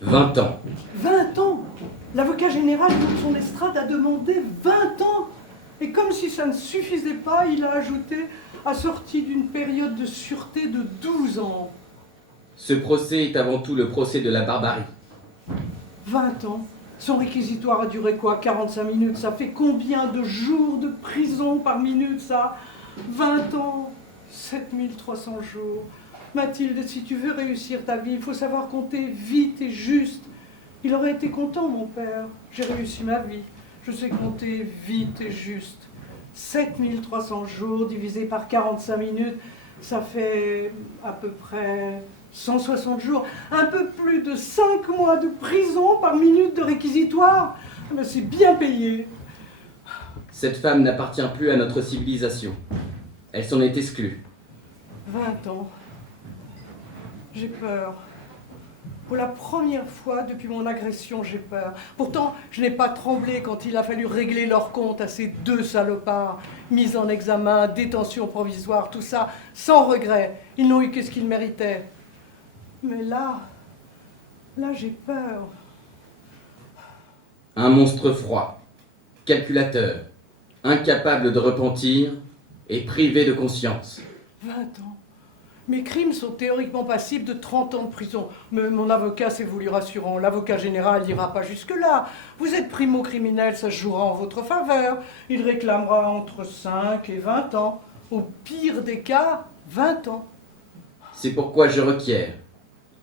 20 ans. 20 ans. L'avocat général de son estrade a demandé 20 ans. Et comme si ça ne suffisait pas, il a ajouté assorti d'une période de sûreté de 12 ans. Ce procès est avant tout le procès de la barbarie. 20 ans. Son réquisitoire a duré quoi? 45 minutes. Ça fait combien de jours de prison par minute, ça? 20 ans. 7300 jours. Mathilde, si tu veux réussir ta vie, il faut savoir compter vite et juste. Il aurait été content, mon père. J'ai réussi ma vie. Je sais compter vite et juste. 7300 jours divisé par 45 minutes, ça fait à peu près 160 jours. Un peu plus de 5 mois de prison par minute de réquisitoire. Mais c'est bien payé. Cette femme n'appartient plus à notre civilisation. Elle s'en est exclue. 20 ans. J'ai peur. Pour la première fois depuis mon agression, j'ai peur. Pourtant, je n'ai pas tremblé quand il a fallu régler leur compte à ces deux salopards. Mise en examen, détention provisoire, tout ça, sans regret. Ils n'ont eu que ce qu'ils méritaient. Mais là, j'ai peur. Un monstre froid, calculateur, incapable de repentir et privé de conscience. 20 ans. Mes crimes sont théoriquement passibles de 30 ans de prison. Mais mon avocat s'est voulu rassurant. L'avocat général n'ira pas jusque-là. Vous êtes primo-criminel, ça se jouera en votre faveur. Il réclamera entre 5 et 20 ans. Au pire des cas, 20 ans. C'est pourquoi je requiers,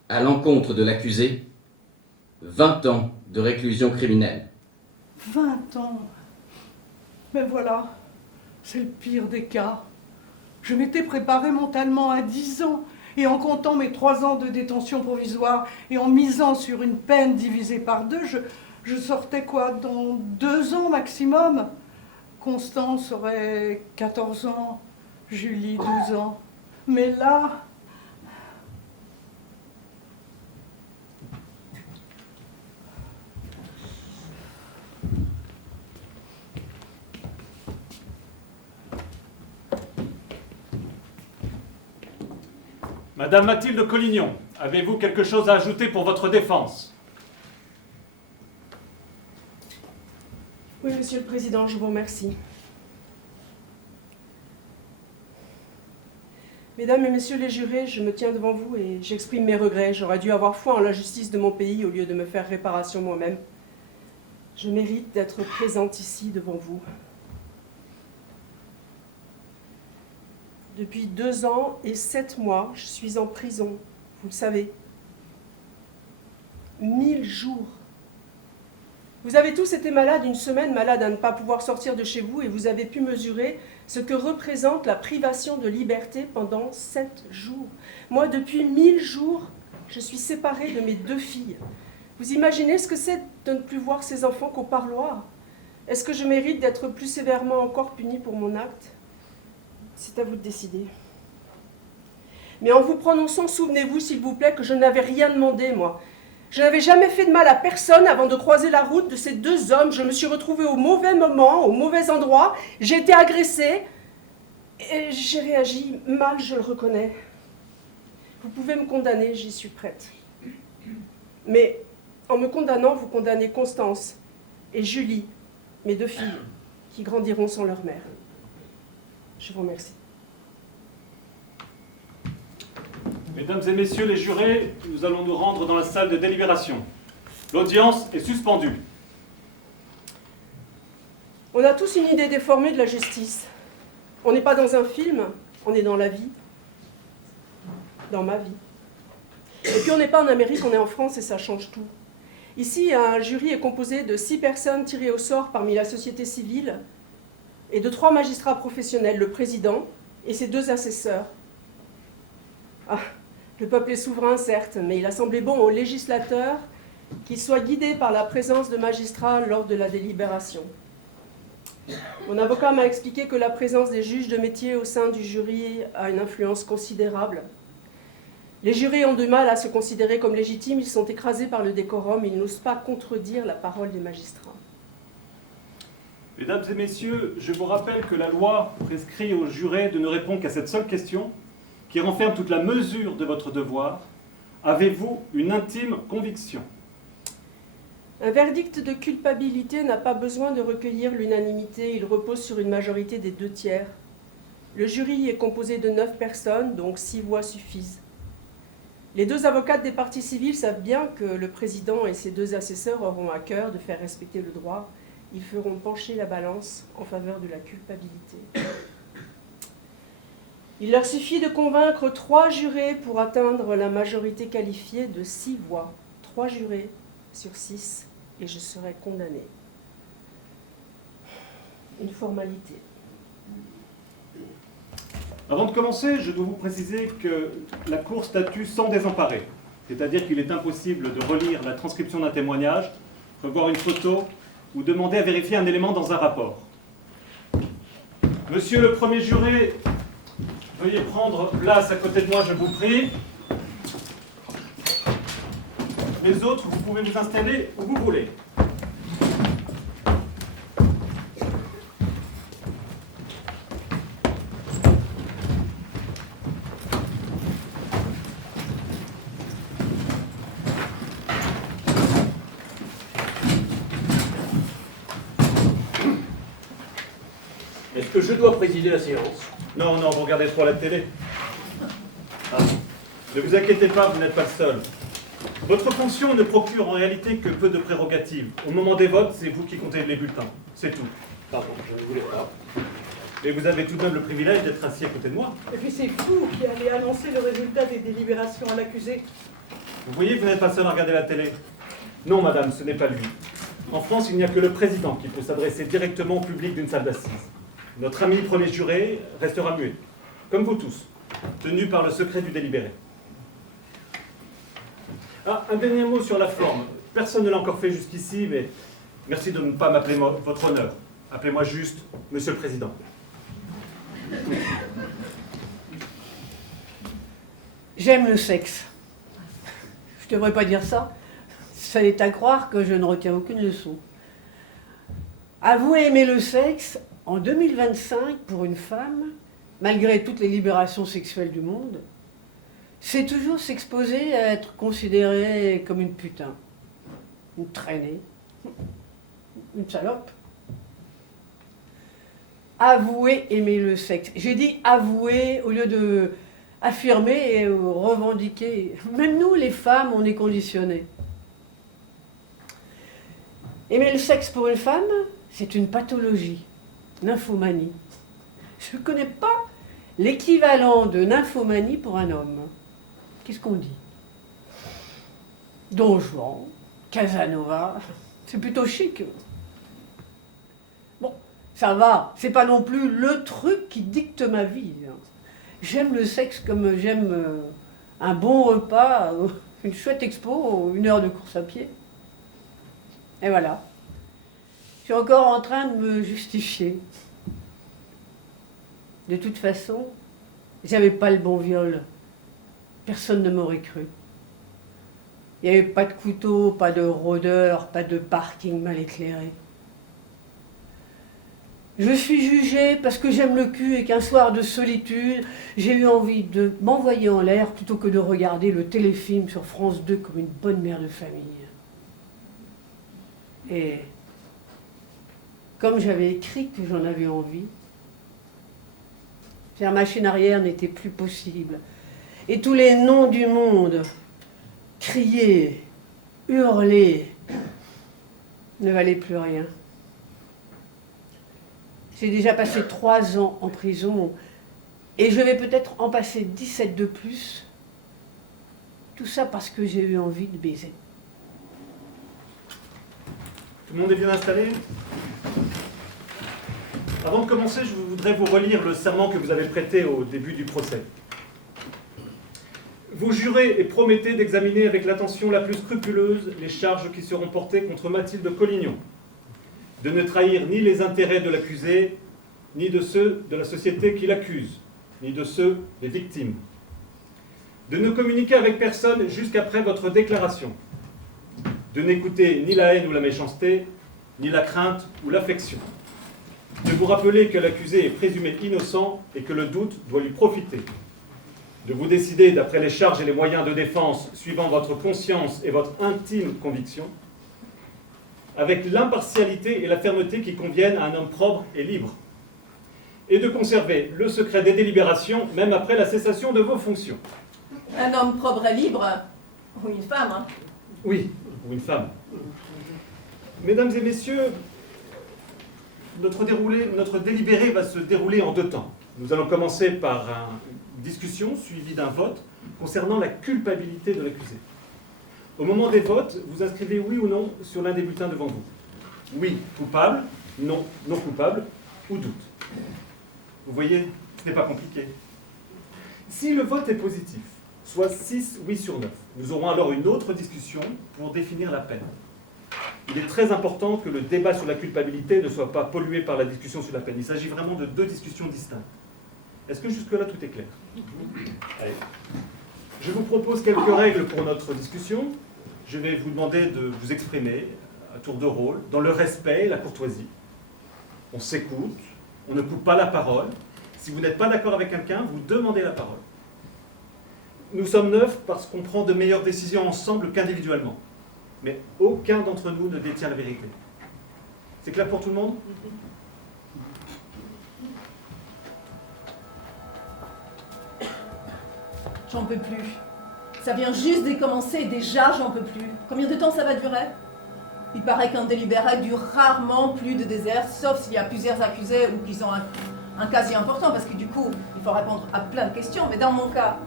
à l'encontre de l'accusé, 20 ans de réclusion criminelle. 20 ans. Mais voilà, c'est le pire des cas. Je m'étais préparé mentalement à 10 ans, et en comptant mes 3 ans de détention provisoire, et en misant sur une peine divisée par 2, je sortais quoi, dans 2 ans maximum. Constance aurait 14 ans, Julie 12 ans. Mais là... Madame Mathilde Collignon, avez-vous quelque chose à ajouter pour votre défense? Oui, Monsieur le Président, je vous remercie. Mesdames et Messieurs les jurés, je me tiens devant vous et j'exprime mes regrets. J'aurais dû avoir foi en la justice de mon pays au lieu de me faire réparation moi-même. Je mérite d'être présente ici devant vous. Depuis 2 ans et 7 mois, je suis en prison, vous le savez. 1000 jours. Vous avez tous été malades une semaine, malades à ne pas pouvoir sortir de chez vous, et vous avez pu mesurer ce que représente la privation de liberté pendant 7 jours. Moi, depuis 1000 jours, je suis séparée de mes 2 filles. Vous imaginez ce que c'est de ne plus voir ces enfants qu'au parloir? Est-ce que je mérite d'être plus sévèrement encore punie pour mon acte? C'est à vous de décider. Mais en vous prononçant, souvenez-vous, s'il vous plaît, que je n'avais rien demandé, moi. Je n'avais jamais fait de mal à personne avant de croiser la route de ces 2 hommes. Je me suis retrouvée au mauvais moment, au mauvais endroit. J'ai été agressée. Et j'ai réagi mal, je le reconnais. Vous pouvez me condamner, j'y suis prête. Mais en me condamnant, vous condamnez Constance et Julie, mes 2 filles, qui grandiront sans leur mère. Je vous remercie. Mesdames et messieurs les jurés, nous allons nous rendre dans la salle de délibération. L'audience est suspendue. On a tous une idée déformée de la justice. On n'est pas dans un film, on est dans la vie. Dans ma vie. Et puis on n'est pas en Amérique, on est en France et ça change tout. Ici, un jury est composé de 6 personnes tirées au sort parmi la société civile et de 3 magistrats professionnels, le président et ses 2 assesseurs. Ah, le peuple est souverain, certes, mais il a semblé bon aux législateurs qu'il soit guidé par la présence de magistrats lors de la délibération. Mon avocat m'a expliqué que la présence des juges de métier au sein du jury a une influence considérable. Les jurés ont du mal à se considérer comme légitimes, ils sont écrasés par le décorum, ils n'osent pas contredire la parole des magistrats. Mesdames et messieurs, je vous rappelle que la loi prescrit aux jurés de ne répondre qu'à cette seule question, qui renferme toute la mesure de votre devoir. Avez-vous une intime conviction? Un verdict de culpabilité n'a pas besoin de recueillir l'unanimité, il repose sur une majorité des 2/3. Le jury est composé de 9 personnes, donc 6 voix suffisent. Les 2 avocates des parties civiles savent bien que le président et ses 2 assesseurs auront à cœur de faire respecter le droit. Ils feront pencher la balance en faveur de la culpabilité. Il leur suffit de convaincre 3 jurés pour atteindre la majorité qualifiée de 6 voix. 3 jurés sur 6 et je serai condamné. Une formalité. Avant de commencer, je dois vous préciser que la Cour statue sans désemparer. C'est-à-dire qu'il est impossible de relire la transcription d'un témoignage, revoir une photo ou demander à vérifier un élément dans un rapport. Monsieur le premier juré, veuillez prendre place à côté de moi, je vous prie. Les autres, vous pouvez vous installer où vous voulez. Est-ce que je dois présider la séance? Non, vous regardez trop la télé. Ah. Ne vous inquiétez pas, vous n'êtes pas le seul. Votre fonction ne procure en réalité que peu de prérogatives. Au moment des votes, c'est vous qui comptez les bulletins. C'est tout. Pardon, je ne voulais pas. Et vous avez tout de même le privilège d'être assis à côté de moi. Et puis c'est vous qui allez annoncer le résultat des délibérations à l'accusé. Vous voyez, vous n'êtes pas seul à regarder la télé. Non, madame, ce n'est pas lui. En France, il n'y a que le président qui peut s'adresser directement au public d'une salle d'assises. Notre ami premier juré restera muet, comme vous tous, tenu par le secret du délibéré. Ah, un dernier mot sur la forme. Personne ne l'a encore fait jusqu'ici, mais merci de ne pas m'appeler votre honneur. Appelez-moi juste Monsieur le Président. J'aime le sexe. Je devrais pas dire ça. Ça est à croire que je ne retiens aucune leçon. Avouer aimer le sexe, en 2025, pour une femme, malgré toutes les libérations sexuelles du monde, c'est toujours s'exposer à être considérée comme une putain, une traînée, une salope. Avouer aimer le sexe. J'ai dit avouer au lieu de affirmer et revendiquer. Même nous, les femmes, on est conditionnés. Aimer le sexe pour une femme, c'est une pathologie, nymphomanie. Je ne connais pas l'équivalent de nymphomanie pour un homme. Qu'est-ce qu'on dit? Don Juan, Casanova, c'est plutôt chic. Bon, ça va, c'est pas non plus le truc qui dicte ma vie. J'aime le sexe comme j'aime un bon repas, une chouette expo, 1 heure de course à pied. Et voilà. Je suis encore en train de me justifier. De toute façon, j'avais pas le bon viol. Personne ne m'aurait cru. Il n'y avait pas de couteau, pas de rôdeur, pas de parking mal éclairé. Je suis jugée parce que j'aime le cul et qu'un soir de solitude, j'ai eu envie de m'envoyer en l'air plutôt que de regarder le téléfilm sur France 2 comme une bonne mère de famille. Et comme j'avais écrit que j'en avais envie, faire machine arrière n'était plus possible. Et tous les noms du monde, crier, hurler, ne valaient plus rien. J'ai déjà passé 3 ans en prison et je vais peut-être en passer 17 de plus. Tout ça parce que j'ai eu envie de baiser. Tout le monde est bien installé? Avant de commencer, je voudrais vous relire le serment que vous avez prêté au début du procès. Vous jurez et promettez d'examiner avec l'attention la plus scrupuleuse les charges qui seront portées contre Mathilde Collignon, de ne trahir ni les intérêts de l'accusé, ni de ceux de la société qui l'accuse, ni de ceux des victimes, de ne communiquer avec personne jusqu'après votre déclaration, de n'écouter ni la haine ou la méchanceté, ni la crainte ou l'affection, de vous rappeler que l'accusé est présumé innocent et que le doute doit lui profiter, de vous décider d'après les charges et les moyens de défense suivant votre conscience et votre intime conviction, avec l'impartialité et la fermeté qui conviennent à un homme propre et libre, et de conserver le secret des délibérations même après la cessation de vos fonctions. Un homme propre et libre, ou une femme, hein. Oui, ou une femme. Mesdames et messieurs, notre délibéré va se dérouler en 2 temps. Nous allons commencer par une discussion suivie d'un vote concernant la culpabilité de l'accusé. Au moment des votes, vous inscrivez oui ou non sur l'un des bulletins devant vous. Oui, coupable, non, non coupable, ou doute. Vous voyez, ce n'est pas compliqué. Si le vote est positif, soit 6 oui sur 9, nous aurons alors une autre discussion pour définir la peine. Il est très important que le débat sur la culpabilité ne soit pas pollué par la discussion sur la peine. Il s'agit vraiment de 2 discussions distinctes. Est-ce que jusque-là tout est clair? Allez. Je vous propose quelques règles pour notre discussion. Je vais vous demander de vous exprimer à tour de rôle, dans le respect et la courtoisie. On s'écoute, on ne coupe pas la parole. Si vous n'êtes pas d'accord avec quelqu'un, vous demandez la parole. Nous sommes 9 parce qu'on prend de meilleures décisions ensemble qu'individuellement. Mais aucun d'entre nous ne détient la vérité. C'est clair pour tout le monde? J'en peux plus. Ça vient juste de commencer et déjà j'en peux plus. Combien de temps ça va durer? Il paraît qu'un délibéré dure rarement plus de 2 heures, sauf s'il y a plusieurs accusés ou qu'ils ont un casier important, parce que du coup, il faut répondre à plein de questions. Mais dans mon cas,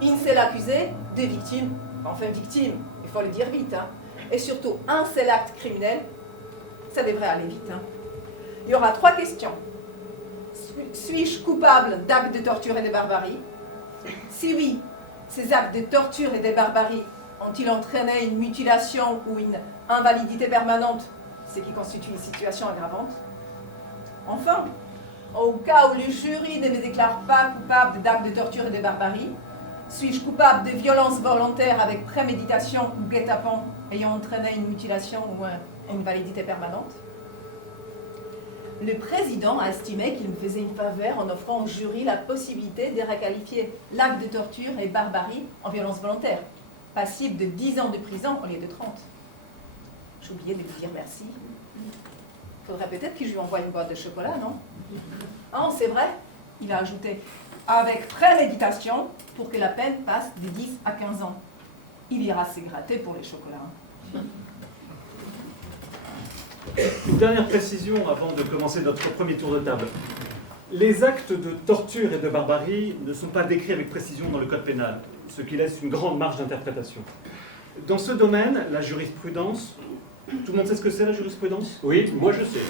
une seule accusée, 2 victimes, enfin victimes, il faut le dire vite, hein. Et surtout un seul acte criminel, ça devrait aller vite, hein. Il y aura 3 questions. Suis-je coupable d'actes de torture et de barbarie? Si oui, ces actes de torture et de barbarie ont-ils entraîné une mutilation ou une invalidité permanente, ce qui constitue une situation aggravante? Enfin, au cas où le jury ne me déclare pas coupable d'actes de torture et de barbarie, suis-je coupable de violence volontaire avec préméditation ou guet-apens ayant entraîné une mutilation ou une invalidité permanente? Le président a estimé qu'il me faisait une faveur en offrant au jury la possibilité de requalifier l'acte de torture et barbarie en violence volontaire, passible de 10 ans de prison au lieu de 30. J'ai oublié de vous dire merci. Il faudrait peut-être que je lui envoie une boîte de chocolat, non? Ah, c'est vrai, il a ajouté, avec préméditation pour que la peine passe de 10 à 15 ans. Il ira se gratter pour les chocolats. Une dernière précision avant de commencer notre premier tour de table. Les actes de torture et de barbarie ne sont pas décrits avec précision dans le code pénal, ce qui laisse une grande marge d'interprétation. Dans ce domaine, la jurisprudence... Tout le monde sait ce que c'est, la jurisprudence? Oui, moi je sais.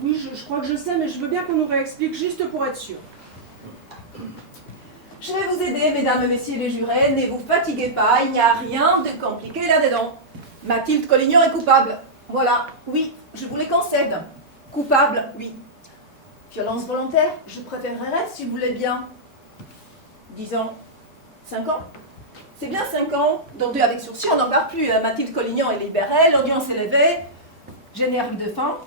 Oui, je crois que je sais, mais je veux bien qu'on nous réexplique juste pour être sûr. Je vais vous aider, mesdames et messieurs les jurés, ne vous fatiguez pas, il n'y a rien de compliqué là-dedans. Mathilde Collignon est coupable. Voilà, oui, je vous les concède. Coupable, oui. Violence volontaire, je préférerais, si vous voulez bien, disons, 5 ans. C'est bien 5 ans, dont 2 avec sursis, on n'en parle plus. Mathilde Collignon est libérée, l'audience est levée, générique de fin.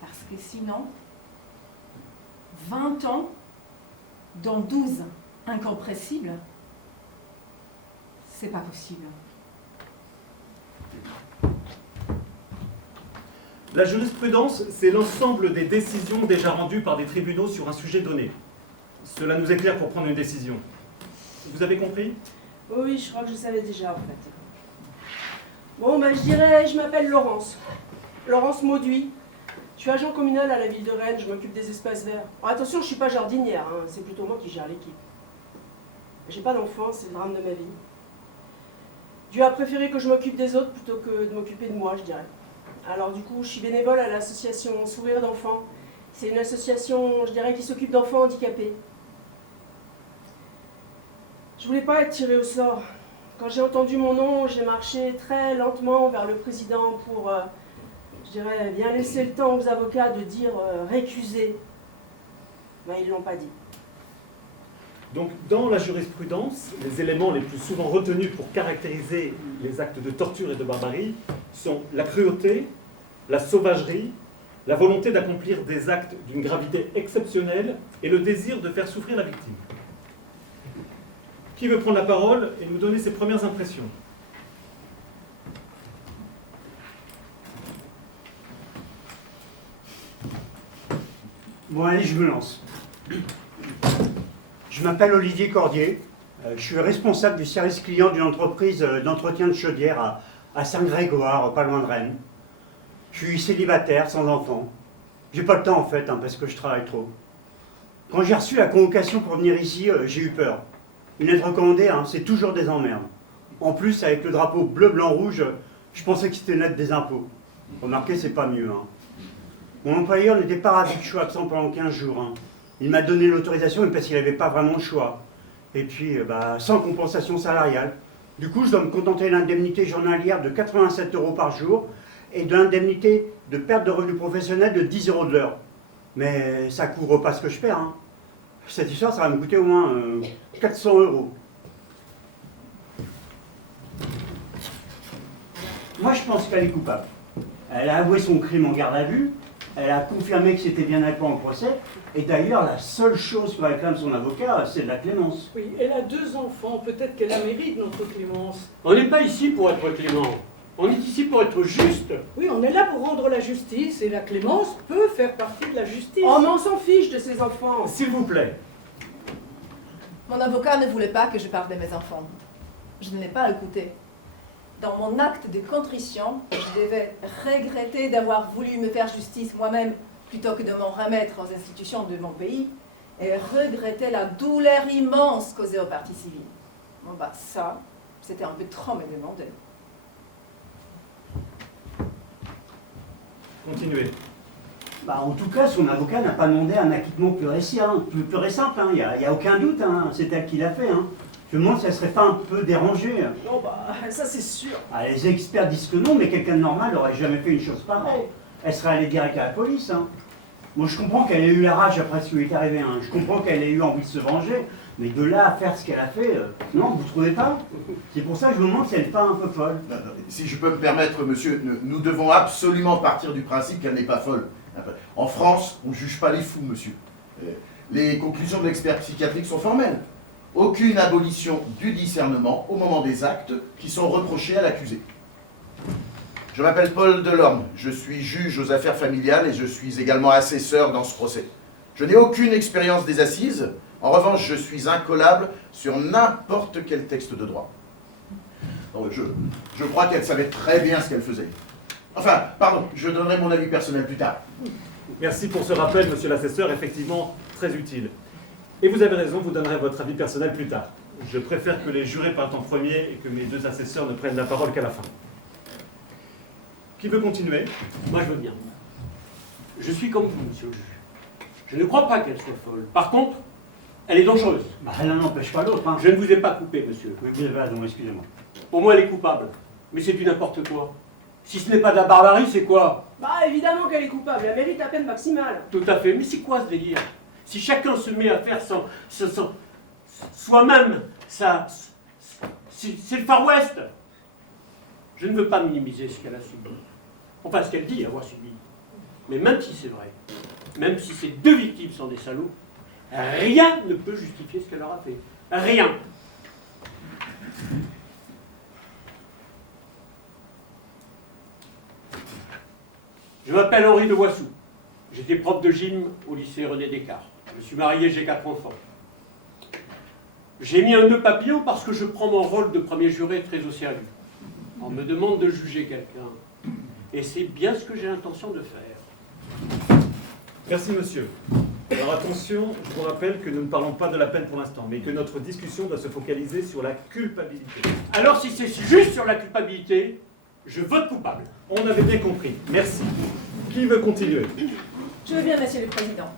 Parce que sinon, 20 ans, dont 12 incompressibles, c'est pas possible. La jurisprudence, c'est l'ensemble des décisions déjà rendues par des tribunaux sur un sujet donné. Cela nous éclaire pour prendre une décision. Vous avez compris? Oui, je crois que je savais déjà, en fait. Bon, je dirais, je m'appelle Laurence. Laurence Mauduit. Je suis agent communal à la ville de Rennes, je m'occupe des espaces verts. Alors, attention, je ne suis pas jardinière, hein, c'est plutôt moi qui gère l'équipe. J'ai pas d'enfant, c'est le drame de ma vie. Dieu a préféré que je m'occupe des autres plutôt que de m'occuper de moi, je dirais. Alors du coup, je suis bénévole à l'association Sourire d'enfants. C'est une association, je dirais, qui s'occupe d'enfants handicapés. Je voulais pas être tirée au sort. Quand j'ai entendu mon nom, j'ai marché très lentement vers le président pour, je dirais, bien laisser le temps aux avocats de dire récuser. Mais ils l'ont pas dit. Donc, dans la jurisprudence, les éléments les plus souvent retenus pour caractériser les actes de torture et de barbarie sont la cruauté, la sauvagerie, la volonté d'accomplir des actes d'une gravité exceptionnelle et le désir de faire souffrir la victime. Qui veut prendre la parole et nous donner ses premières impressions? Bon, allez, je me lance. Je m'appelle Olivier Cordier. Je suis responsable du service client d'une entreprise d'entretien de chaudière à Saint-Grégoire, pas loin de Rennes. Je suis célibataire, sans enfant. J'ai pas le temps en fait, parce que je travaille trop. Quand j'ai reçu la convocation pour venir ici, j'ai eu peur. Une lettre recommandée, c'est toujours des emmerdes. En plus, avec le drapeau bleu, blanc, rouge, je pensais que c'était une lettre des impôts. Remarquez, c'est pas mieux. Mon employeur n'était pas ravi que je sois absent pendant 15 jours. Il m'a donné l'autorisation parce qu'il n'avait pas vraiment le choix. Et puis, sans compensation salariale. Du coup, je dois me contenter de l'indemnité journalière de 87 € par jour et de l'indemnité de perte de revenus professionnels de 10 € de l'heure. Mais ça ne couvre pas ce que je perds. Cette histoire, ça va me coûter au moins 400 €. Moi, je pense qu'elle est coupable. Elle a avoué son crime en garde à vue. Elle a confirmé que c'était bien elle en procès. Et d'ailleurs, la seule chose que réclame son avocat, c'est de la clémence. Oui, elle a 2 enfants, peut-être qu'elle a mérite notre clémence. On n'est pas ici pour être clément. On est ici pour être juste. Oui, on est là pour rendre la justice, et la clémence peut faire partie de la justice. Oh, mais on s'en fiche de ses enfants. S'il vous plaît. Mon avocat ne voulait pas que je parle de mes enfants. Je ne l'ai pas écouté. Dans mon acte de contrition, je devais regretter d'avoir voulu me faire justice moi-même plutôt que de m'en remettre aux institutions de mon pays et regretter la douleur immense causée aux parties civiles. Bon, ça, c'était un peu trop me demander. Continuez. En tout cas, son avocat n'a pas demandé un acquittement pur et simple. Il n'y a aucun doute. C'est elle qui l'a fait. Je me demande si elle ne serait pas un peu dérangée. Non, ça c'est sûr. Les experts disent que non, mais quelqu'un de normal n'aurait jamais fait une chose pareille. Elle serait allée direct à la police. Moi, je comprends qu'elle ait eu la rage après ce qui lui est arrivé. Je comprends qu'elle ait eu envie de se venger. Mais de là à faire ce qu'elle a fait, non, vous ne trouvez pas? C'est pour ça que je me demande si elle n'est pas un peu folle. Non, si je peux me permettre, monsieur, nous devons absolument partir du principe qu'elle n'est pas folle. En France, on ne juge pas les fous, monsieur. Les conclusions de l'expert psychiatrique sont formelles. Aucune abolition du discernement au moment des actes qui sont reprochés à l'accusé. Je m'appelle Paul Delorme, je suis juge aux affaires familiales et je suis également assesseur dans ce procès. Je n'ai aucune expérience des assises, en revanche je suis incollable sur n'importe quel texte de droit. Donc, je crois qu'elle savait très bien ce qu'elle faisait. Enfin, pardon, je donnerai mon avis personnel plus tard. Merci pour ce rappel, monsieur l'assesseur, effectivement très utile. Et vous avez raison, vous donnerez votre avis personnel plus tard. Je préfère que les jurés partent en premier et que mes 2 assesseurs ne prennent la parole qu'à la fin. Qui veut continuer? Moi, je veux bien. Je suis comme vous, monsieur le juge. Je ne crois pas qu'elle soit folle. Par contre, elle est dangereuse. L'un n'empêche pas l'autre. Je ne vous ai pas coupé, monsieur. Oui, pardon, excusez-moi. Pour moi, elle est coupable. Mais c'est du n'importe quoi. Si ce n'est pas de la barbarie, c'est quoi? Évidemment qu'elle est coupable, elle mérite la peine maximale. Tout à fait. Mais c'est quoi ce délire? Si chacun se met à faire soi-même, c'est le Far West. Je ne veux pas minimiser ce qu'elle a subi. Enfin, ce qu'elle dit avoir subi. Mais même si c'est vrai, même si ces 2 victimes sont des salauds, rien ne peut justifier ce qu'elle leur a fait. Rien. Je m'appelle Henri de Voissou. J'étais prof de gym au lycée René Descartes. Je suis marié, j'ai 4 enfants. J'ai mis un nœud papillon parce que je prends mon rôle de premier juré très au sérieux. On me demande de juger quelqu'un. Et c'est bien ce que j'ai l'intention de faire. Merci, monsieur. Alors attention, je vous rappelle que nous ne parlons pas de la peine pour l'instant, mais que notre discussion doit se focaliser sur la culpabilité. Alors si c'est juste sur la culpabilité, je vote coupable. On avait bien compris. Merci. Qui veut continuer? Je veux bien, monsieur le président.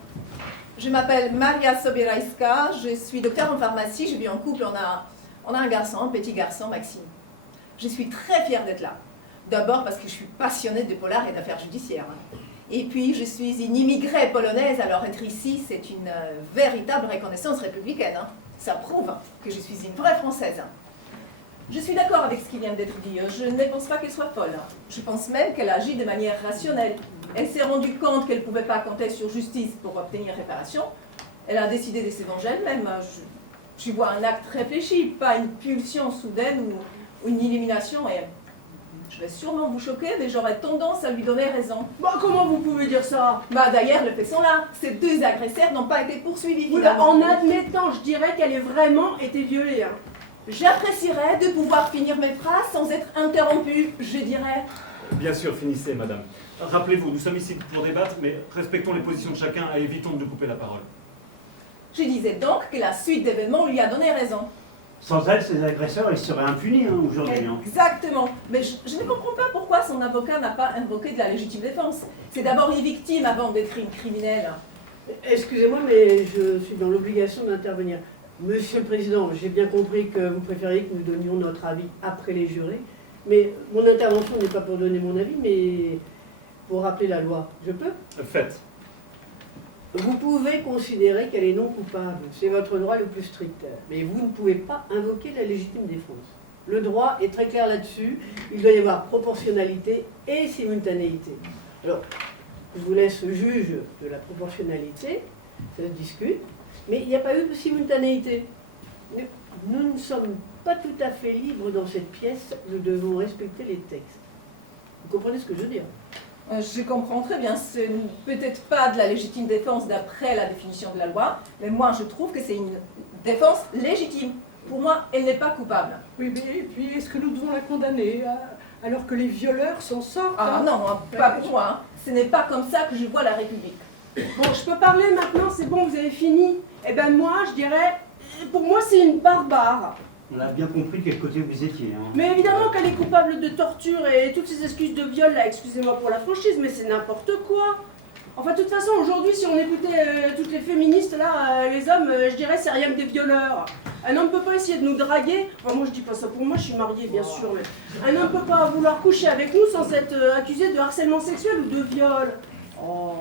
Je m'appelle Maria Sobierajska, je suis docteur en pharmacie, je vis en couple, on a un garçon, un petit garçon, Maxime. Je suis très fière d'être là. D'abord parce que je suis passionnée de polar et d'affaires judiciaires. Et puis, je suis une immigrée polonaise, alors être ici, c'est une véritable reconnaissance républicaine. Ça prouve que je suis une vraie Française. Je suis d'accord avec ce qui vient d'être dit. Je ne pense pas qu'elle soit folle. Je pense même qu'elle agit de manière rationnelle. Elle s'est rendue compte qu'elle ne pouvait pas compter sur justice pour obtenir réparation. Elle a décidé de se venger elle-même. Je vois un acte réfléchi, pas une pulsion soudaine ou une élimination. Et Je vais sûrement vous choquer, mais j'aurais tendance à lui donner raison. Bah, comment vous pouvez dire ça? Bah d'ailleurs, les faits sont là. Ces deux agresseurs n'ont pas été poursuivis. Oula, finalement. en admettant, je dirais qu'elle ait vraiment été violée. Hein. J'apprécierais de pouvoir finir mes phrases sans être interrompue, je dirais. Bien sûr, finissez, madame. Rappelez-vous, nous sommes ici pour débattre, mais respectons les positions de chacun et évitons de nous couper la parole. Je disais donc que la suite d'événements lui a donné raison. Sans elle, ces agresseurs, ils seraient impunis aujourd'hui. Hein. Exactement. Mais je ne comprends pas pourquoi son avocat n'a pas invoqué de la légitime défense. C'est d'abord les victimes avant d'être une criminelle. Excusez-moi, mais je suis dans l'obligation d'intervenir. Monsieur le Président, j'ai bien compris que vous préfériez que nous donnions notre avis après les jurés, mais mon intervention n'est pas pour donner mon avis, mais pour rappeler la loi. Je peux? Faites. Vous pouvez considérer qu'elle est non coupable, c'est votre droit le plus strict, mais vous ne pouvez pas invoquer la légitime défense. Le droit est très clair là-dessus, il doit y avoir proportionnalité et simultanéité. Alors, je vous laisse juge de la proportionnalité, ça se discute, mais il n'y a pas eu de simultanéité. Nous ne sommes pas tout à fait libres dans cette pièce, nous devons respecter les textes. Vous comprenez ce que je veux dire? Je comprends très bien, c'est peut-être pas de la légitime défense d'après la définition de la loi, mais moi je trouve que c'est une défense légitime. Pour moi, elle n'est pas coupable. Oui, mais puis est-ce que nous devons la condamner alors que les violeurs s'en sortent? Ah non, pas pour moi. Hein. Ce n'est pas comme ça que je vois la République. Bon, je peux parler maintenant, c'est bon, vous avez fini. Eh ben moi, je dirais, pour moi, c'est une barbare. On a bien compris de quel côté vous étiez. Hein. Mais évidemment qu'elle est coupable de torture et toutes ces excuses de viol, là, excusez-moi pour la franchise, mais c'est n'importe quoi. Enfin, de toute façon, aujourd'hui, si on écoutait toutes les féministes, là, les hommes, je dirais, c'est rien que des violeurs. Un homme peut pas essayer de nous draguer, enfin moi je dis pas ça pour moi, je suis mariée bien sûr, mais un homme peut pas vouloir coucher avec nous sans être accusé de harcèlement sexuel ou de viol. Oh.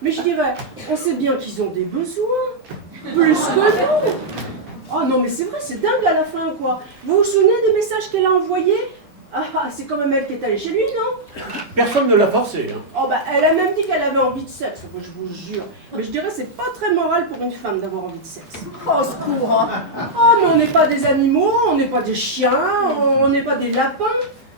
Mais je dirais, on sait bien qu'ils ont des besoins, plus que nous. Oh non mais c'est vrai, c'est dingue à la fin quoi. Vous vous souvenez des messages qu'elle a envoyés? Ah, c'est quand même elle qui est allée chez lui, non? Personne ne l'a forcé. Hein. Oh bah elle a même dit qu'elle avait envie de sexe, moi, je vous jure. Mais je dirais c'est pas très moral pour une femme d'avoir envie de sexe. Oh, secours, hein. Oh mais on n'est pas des animaux, on n'est pas des chiens, on n'est pas des lapins.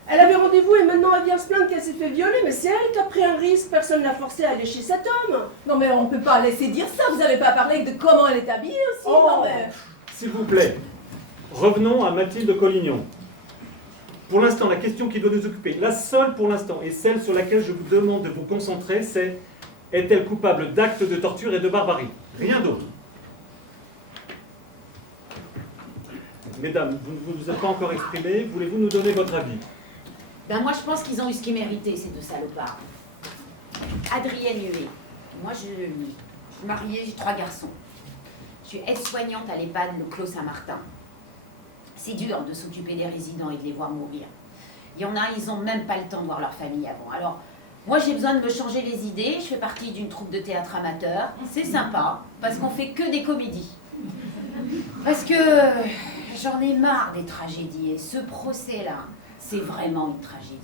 Elle avait rendez-vous et maintenant elle vient se plaindre qu'elle s'est fait violer, mais c'est elle qui a pris un risque, personne ne l'a forcée à aller chez cet homme. Non mais on ne peut pas laisser dire ça, vous n'avez pas parlé de comment elle est habillée aussi. Oh. Non, mais... S'il vous plaît, revenons à Mathilde Collignon. Pour l'instant, la question qui doit nous occuper, la seule pour l'instant, et celle sur laquelle je vous demande de vous concentrer, c'est: est-elle coupable d'actes de torture et de barbarie? Rien d'autre. Mesdames, vous ne vous êtes pas encore exprimées, voulez-vous nous donner votre avis? Ben moi je pense qu'ils ont eu ce qu'ils méritaient, ces deux salopards. Adrienne Huet. Moi je suis mariée, j'ai 3 garçons. Je suis aide-soignante à l'EHPAD Le Clos Saint-Martin. C'est dur de s'occuper des résidents et de les voir mourir. Il y en a, ils n'ont même pas le temps de voir leur famille avant. Alors, moi j'ai besoin de me changer les idées, je fais partie d'une troupe de théâtre amateur. C'est sympa, parce qu'on fait que des comédies. Parce que j'en ai marre des tragédies, et ce procès-là, c'est vraiment une tragédie.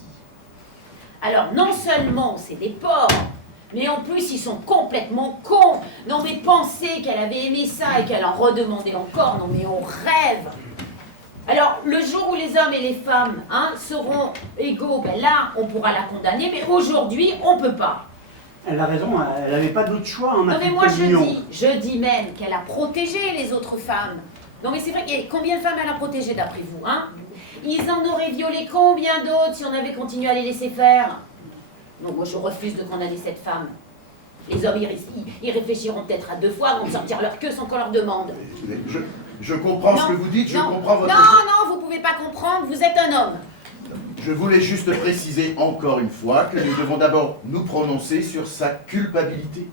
Alors, non seulement c'est des porcs, mais en plus ils sont complètement cons. Non mais penser qu'elle avait aimé ça et qu'elle en redemandait encore, non mais on rêve. Alors, le jour où les hommes et les femmes seront égaux, ben là, on pourra la condamner, mais aujourd'hui, on ne peut pas. Elle a raison, elle n'avait pas d'autre choix. Hein, non mais moi je dis même qu'elle a protégé les autres femmes. Non mais c'est vrai, combien de femmes elle a protégé d'après vous, hein? Ils en auraient violé combien d'autres si on avait continué à les laisser faire? Non, moi je refuse de condamner cette femme. Les hommes, ils réfléchiront peut-être à 2 fois avant de sortir leur queue sans qu'on leur demande. Je comprends ce que vous dites, je comprends votre... Non, vous pouvez pas comprendre, vous êtes un homme. Je voulais juste préciser encore une fois que nous devons d'abord nous prononcer sur sa culpabilité.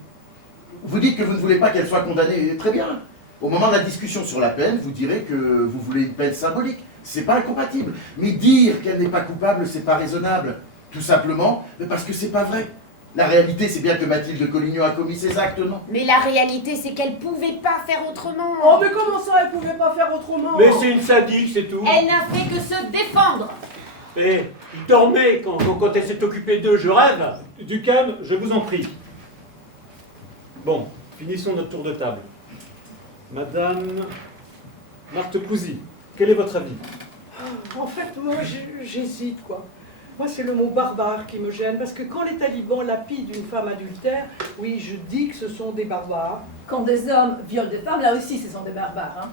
Vous dites que vous ne voulez pas qu'elle soit condamnée, très bien. Au moment de la discussion sur la peine, vous direz que vous voulez une peine symbolique. C'est pas incompatible. Mais dire qu'elle n'est pas coupable, c'est pas raisonnable. Tout simplement parce que c'est pas vrai. La réalité, c'est bien que Mathilde Collignon a commis ces actes, non? Mais la réalité, c'est qu'elle pouvait pas faire autrement. Oh, mais comment ça, elle pouvait pas faire autrement? Mais c'est une sadique, c'est tout. Elle n'a fait que se défendre. Et il dormait quand elle s'est occupée d'eux, je rêve. Du calme, je vous en prie. Bon, finissons notre tour de table. Madame Marthe Cousy, quel est votre avis? En fait, moi, j'hésite, quoi. Moi, c'est le mot barbare qui me gêne, parce que quand les talibans lapident une femme adultère, oui, je dis que ce sont des barbares. Quand des hommes violent des femmes, là aussi, ce sont des barbares. Hein.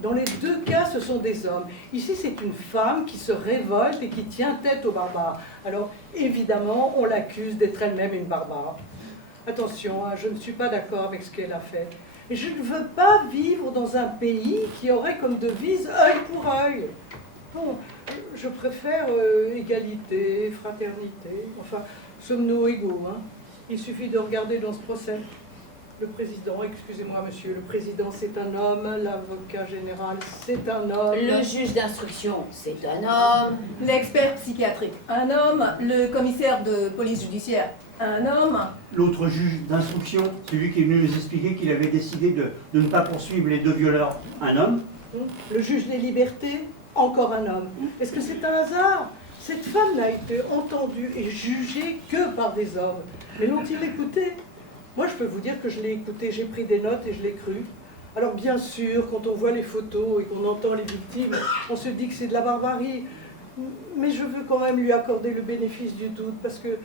Dans les deux cas, ce sont des hommes. Ici, c'est une femme qui se révolte et qui tient tête aux barbares. Alors, évidemment, on l'accuse d'être elle-même une barbare. Attention, hein, je ne suis pas d'accord avec ce qu'elle a fait. Et je ne veux pas vivre dans un pays qui aurait comme devise œil pour œil. Bon, je préfère égalité, fraternité. Enfin, sommes-nous égaux, hein? Il suffit de regarder dans ce procès. Le président, excusez-moi monsieur, le président c'est un homme, l'avocat général c'est un homme. Le juge d'instruction, c'est un homme. L'expert psychiatrique, un homme. Le commissaire de police judiciaire, un homme. L'autre juge d'instruction, celui qui est venu nous expliquer qu'il avait décidé de ne pas poursuivre les deux violeurs, un homme. Le juge des libertés, encore un homme. Est-ce que c'est un hasard? Cette femme n'a été entendue et jugée que par des hommes. Mais l'ont-ils écoutée? Moi, je peux vous dire que je l'ai écoutée, j'ai pris des notes et je l'ai cru. Alors bien sûr, quand on voit les photos et qu'on entend les victimes, on se dit que c'est de la barbarie. Mais je veux quand même lui accorder le bénéfice du doute, parce que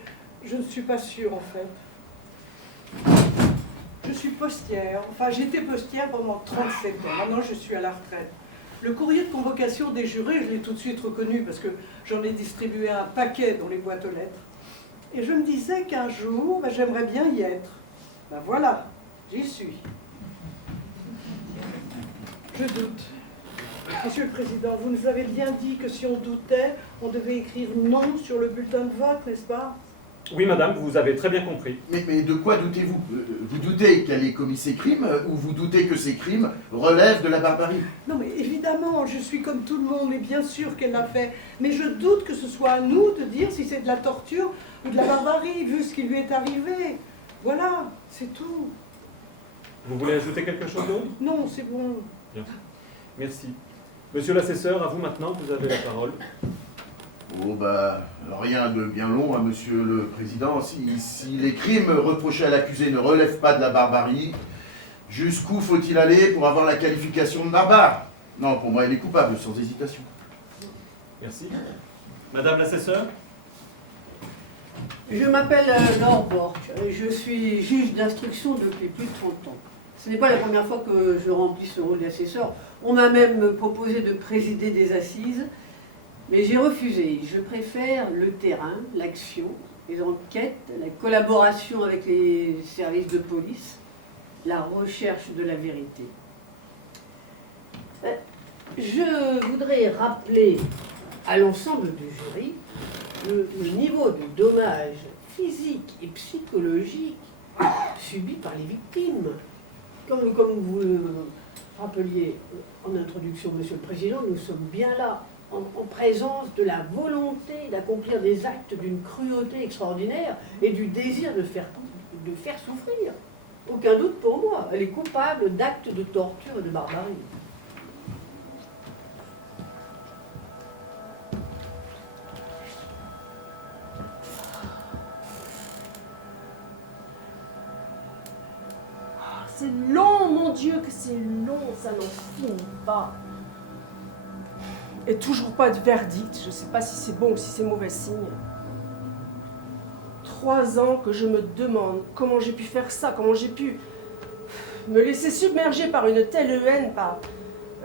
je ne suis pas sûre, en fait. Je suis postière. Enfin, j'étais postière pendant 37 ans. Maintenant, je suis à la retraite. Le courrier de convocation des jurés, je l'ai tout de suite reconnu, parce que j'en ai distribué un paquet dans les boîtes aux lettres. Et je me disais qu'un jour, j'aimerais bien y être. Ben voilà, j'y suis. Je doute. Monsieur le Président, vous nous avez bien dit que si on doutait, on devait écrire non sur le bulletin de vote, n'est-ce pas? Oui, madame, vous avez très bien compris. Mais de quoi doutez-vous? Vous doutez qu'elle ait commis ces crimes ou vous doutez que ces crimes relèvent de la barbarie? Non, mais évidemment, je suis comme tout le monde, et bien sûr qu'elle l'a fait. Mais je doute que ce soit à nous de dire si c'est de la torture ou de la barbarie, vu ce qui lui est arrivé. Voilà, c'est tout. Vous voulez ajouter quelque chose d'autre? Non, c'est bon. Bien. Merci. Monsieur l'assesseur, à vous maintenant, vous avez la parole. Oh bah, rien de bien long, hein, monsieur le président. Si les crimes reprochés à l'accusé ne relèvent pas de la barbarie, jusqu'où faut-il aller pour avoir la qualification de barbare? Non, pour moi, elle est coupable, sans hésitation. Merci. Madame l'assesseur? Je m'appelle Laure Borch, je suis juge d'instruction depuis plus de 30 ans. Ce n'est pas la première fois que je remplis ce rôle d'assesseur. On m'a même proposé de présider des assises, mais j'ai refusé. Je préfère le terrain, l'action, les enquêtes, la collaboration avec les services de police, la recherche de la vérité. Je voudrais rappeler à l'ensemble du jury le niveau de dommage physique et psychologique subi par les victimes. Comme vous le rappeliez en introduction, Monsieur le Président, nous sommes bien là, en présence de la volonté d'accomplir des actes d'une cruauté extraordinaire et du désir de faire souffrir. Aucun doute pour moi, elle est coupable d'actes de torture et de barbarie. C'est long, mon Dieu, que c'est long, ça n'en finit pas. Et toujours pas de verdict, je ne sais pas si c'est bon ou si c'est mauvais signe. 3 ans que je me demande comment j'ai pu faire ça, comment j'ai pu me laisser submerger par une telle haine, par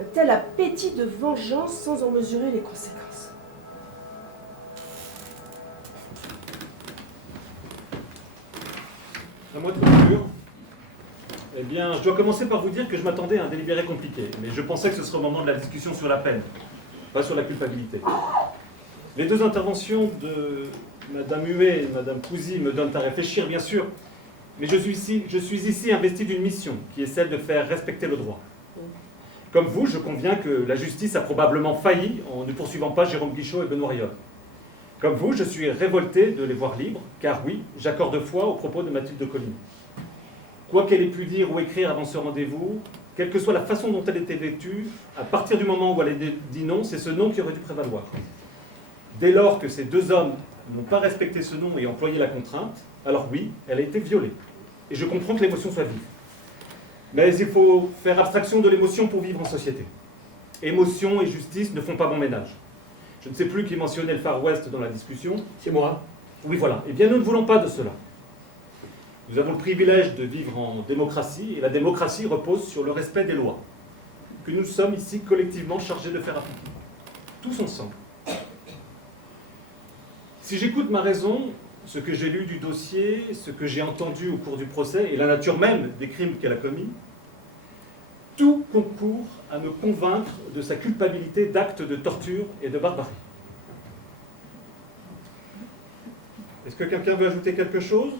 un tel appétit de vengeance sans en mesurer les conséquences. À moi de conclure. Eh bien, je dois commencer par vous dire que je m'attendais à un délibéré compliqué, mais je pensais que ce serait au moment de la discussion sur la peine, pas sur la culpabilité. Les 2 interventions de Madame Huet et Madame Cousy me donnent à réfléchir, bien sûr, mais je suis ici investi d'une mission, qui est celle de faire respecter le droit. Comme vous, je conviens que la justice a probablement failli en ne poursuivant pas Jérôme Guichot et Benoît Riol. Comme vous, je suis révolté de les voir libres, car oui, j'accorde foi aux propos de Mathilde Coligny. Quoi qu'elle ait pu dire ou écrire avant ce rendez-vous, quelle que soit la façon dont elle était vêtue, à partir du moment où elle a dit non, c'est ce non qui aurait dû prévaloir. Dès lors que ces 2 hommes n'ont pas respecté ce non et employé la contrainte, alors oui, elle a été violée. Et je comprends que l'émotion soit vive. Mais il faut faire abstraction de l'émotion pour vivre en société. Émotion et justice ne font pas bon ménage. Je ne sais plus qui mentionnait le Far West dans la discussion. C'est moi. Oui, voilà. Eh bien, nous ne voulons pas de cela. Nous avons le privilège de vivre en démocratie, et la démocratie repose sur le respect des lois, que nous sommes ici collectivement chargés de faire appliquer. Tous ensemble. Si j'écoute ma raison, ce que j'ai lu du dossier, ce que j'ai entendu au cours du procès, et la nature même des crimes qu'elle a commis, tout concourt à me convaincre de sa culpabilité d'actes de torture et de barbarie. Est-ce que quelqu'un veut ajouter quelque chose?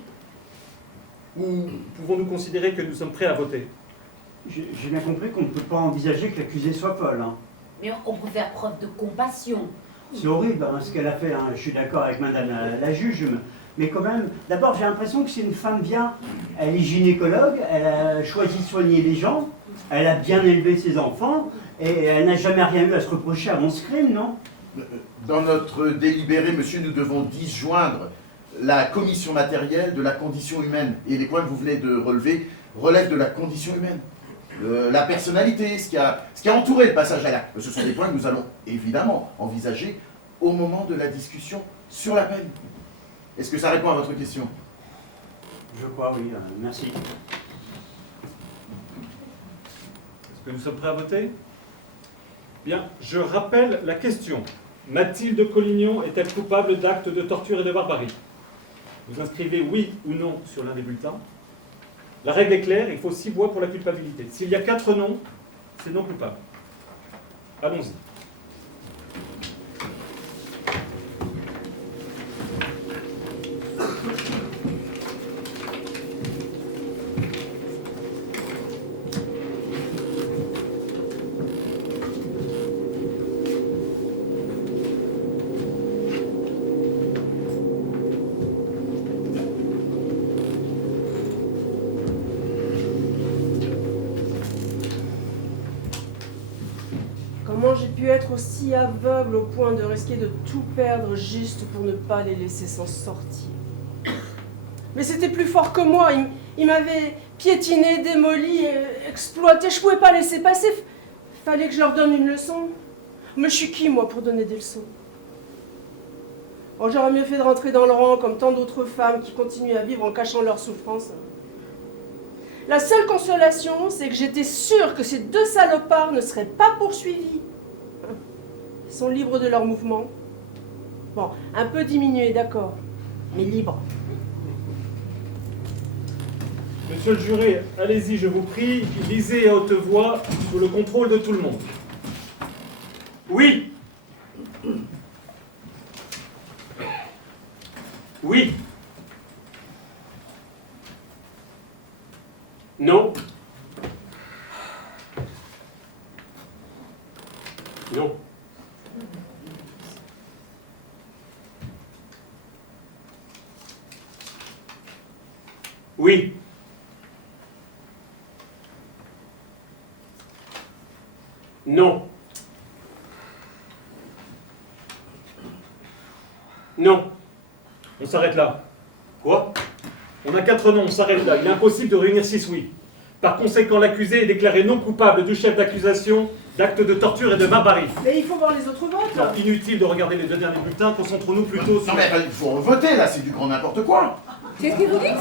Ou pouvons-nous considérer que nous sommes prêts à voter? J'ai bien compris qu'on ne peut pas envisager que l'accusée soit folle. Hein. Mais on peut faire preuve de compassion. C'est horrible hein, ce qu'elle a fait. Hein. Je suis d'accord avec madame la juge. Mais quand même, d'abord j'ai l'impression que c'est une femme bien. Elle est gynécologue, elle a choisi de soigner les gens, elle a bien élevé ses enfants, et elle n'a jamais rien eu à se reprocher avant ce crime, non? Dans notre délibéré, monsieur, nous devons disjoindre la commission matérielle de la condition humaine. Et les points que vous venez de relever relèvent de la condition humaine. La personnalité, ce qui a entouré le passage à l'acte. Ce sont des points que nous allons évidemment envisager au moment de la discussion sur la peine. Est-ce que ça répond à votre question? Je crois, oui. Merci. Est-ce que nous sommes prêts à voter? Bien, je rappelle la question. Mathilde Collignon est-elle coupable d'actes de torture et de barbarie? Vous inscrivez oui ou non sur l'un des bulletins. La règle est claire, il faut 6 voix pour la culpabilité. S'il y a 4 non, c'est non coupable. Allons-y. Comment j'ai pu être aussi aveugle au point de risquer de tout perdre juste pour ne pas les laisser s'en sortir? Mais c'était plus fort que moi. Il m'avait piétiné, démoli, exploité. Je pouvais pas laisser passer. Fallait que je leur donne une leçon. Mais je suis qui, moi, pour donner des leçons? Oh, j'aurais mieux fait de rentrer dans le rang comme tant d'autres femmes qui continuent à vivre en cachant leur souffrance. La seule consolation, c'est que j'étais sûre que ces 2 salopards ne seraient pas poursuivis. Ils sont libres de leur mouvement. Bon, un peu diminué, d'accord, mais libres. Monsieur le juré, allez-y, je vous prie, lisez à haute voix sous le contrôle de tout le monde. Oui. Oui. Non. Non. Oui. Non. Non. On s'arrête là. Quoi? On a 4 non, on s'arrête là. Il est impossible de réunir 6 oui. Par conséquent, l'accusé est déclaré non coupable du chef d'accusation d'actes de torture et de barbarie. Mais il faut voir les autres votes. Alors, inutile de regarder les 2 derniers bulletins, concentrons-nous plutôt sur... Non mais il faut voter là, c'est du grand n'importe quoi. Qu'est-ce que vous dites?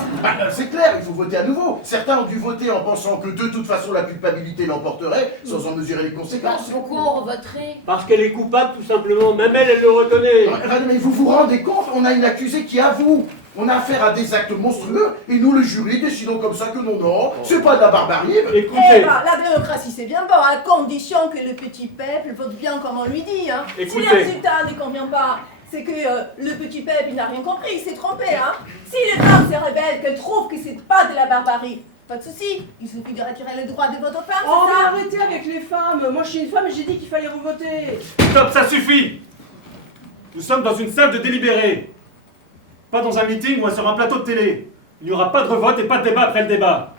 C'est clair, il faut voter à nouveau. Certains ont dû voter en pensant que de toute façon la culpabilité l'emporterait, sans en mesurer les conséquences. Pourquoi on revoterait? Parce qu'elle est coupable, tout simplement. Même elle, elle le reconnaît. Mais vous vous rendez compte, on a une accusée qui avoue. On a affaire à des actes monstrueux, et nous, le jury, décidons comme ça que non, c'est pas de la barbarie. Écoutez, Eh ben, la démocratie c'est bien bon, à condition que le petit peuple vote bien comme on lui dit. Hein. Si Écoutez. le résultat ne convient pas, c'est que le petit peuple il n'a rien compris, il s'est trompé. Hein. Si les femmes se rebellent, qu'elles trouvent que c'est pas de la barbarie, pas de souci, il suffit de retirer le droit de vote aux femmes, Oh, c'est mais ça? arrêtez avec les femmes. Moi, je suis une femme et j'ai dit qu'il fallait revoter. stop, ça suffit. Nous sommes dans une salle de délibéré. Pas dans un meeting ou sur un plateau de télé. Il n'y aura pas de revote et pas de débat après le débat.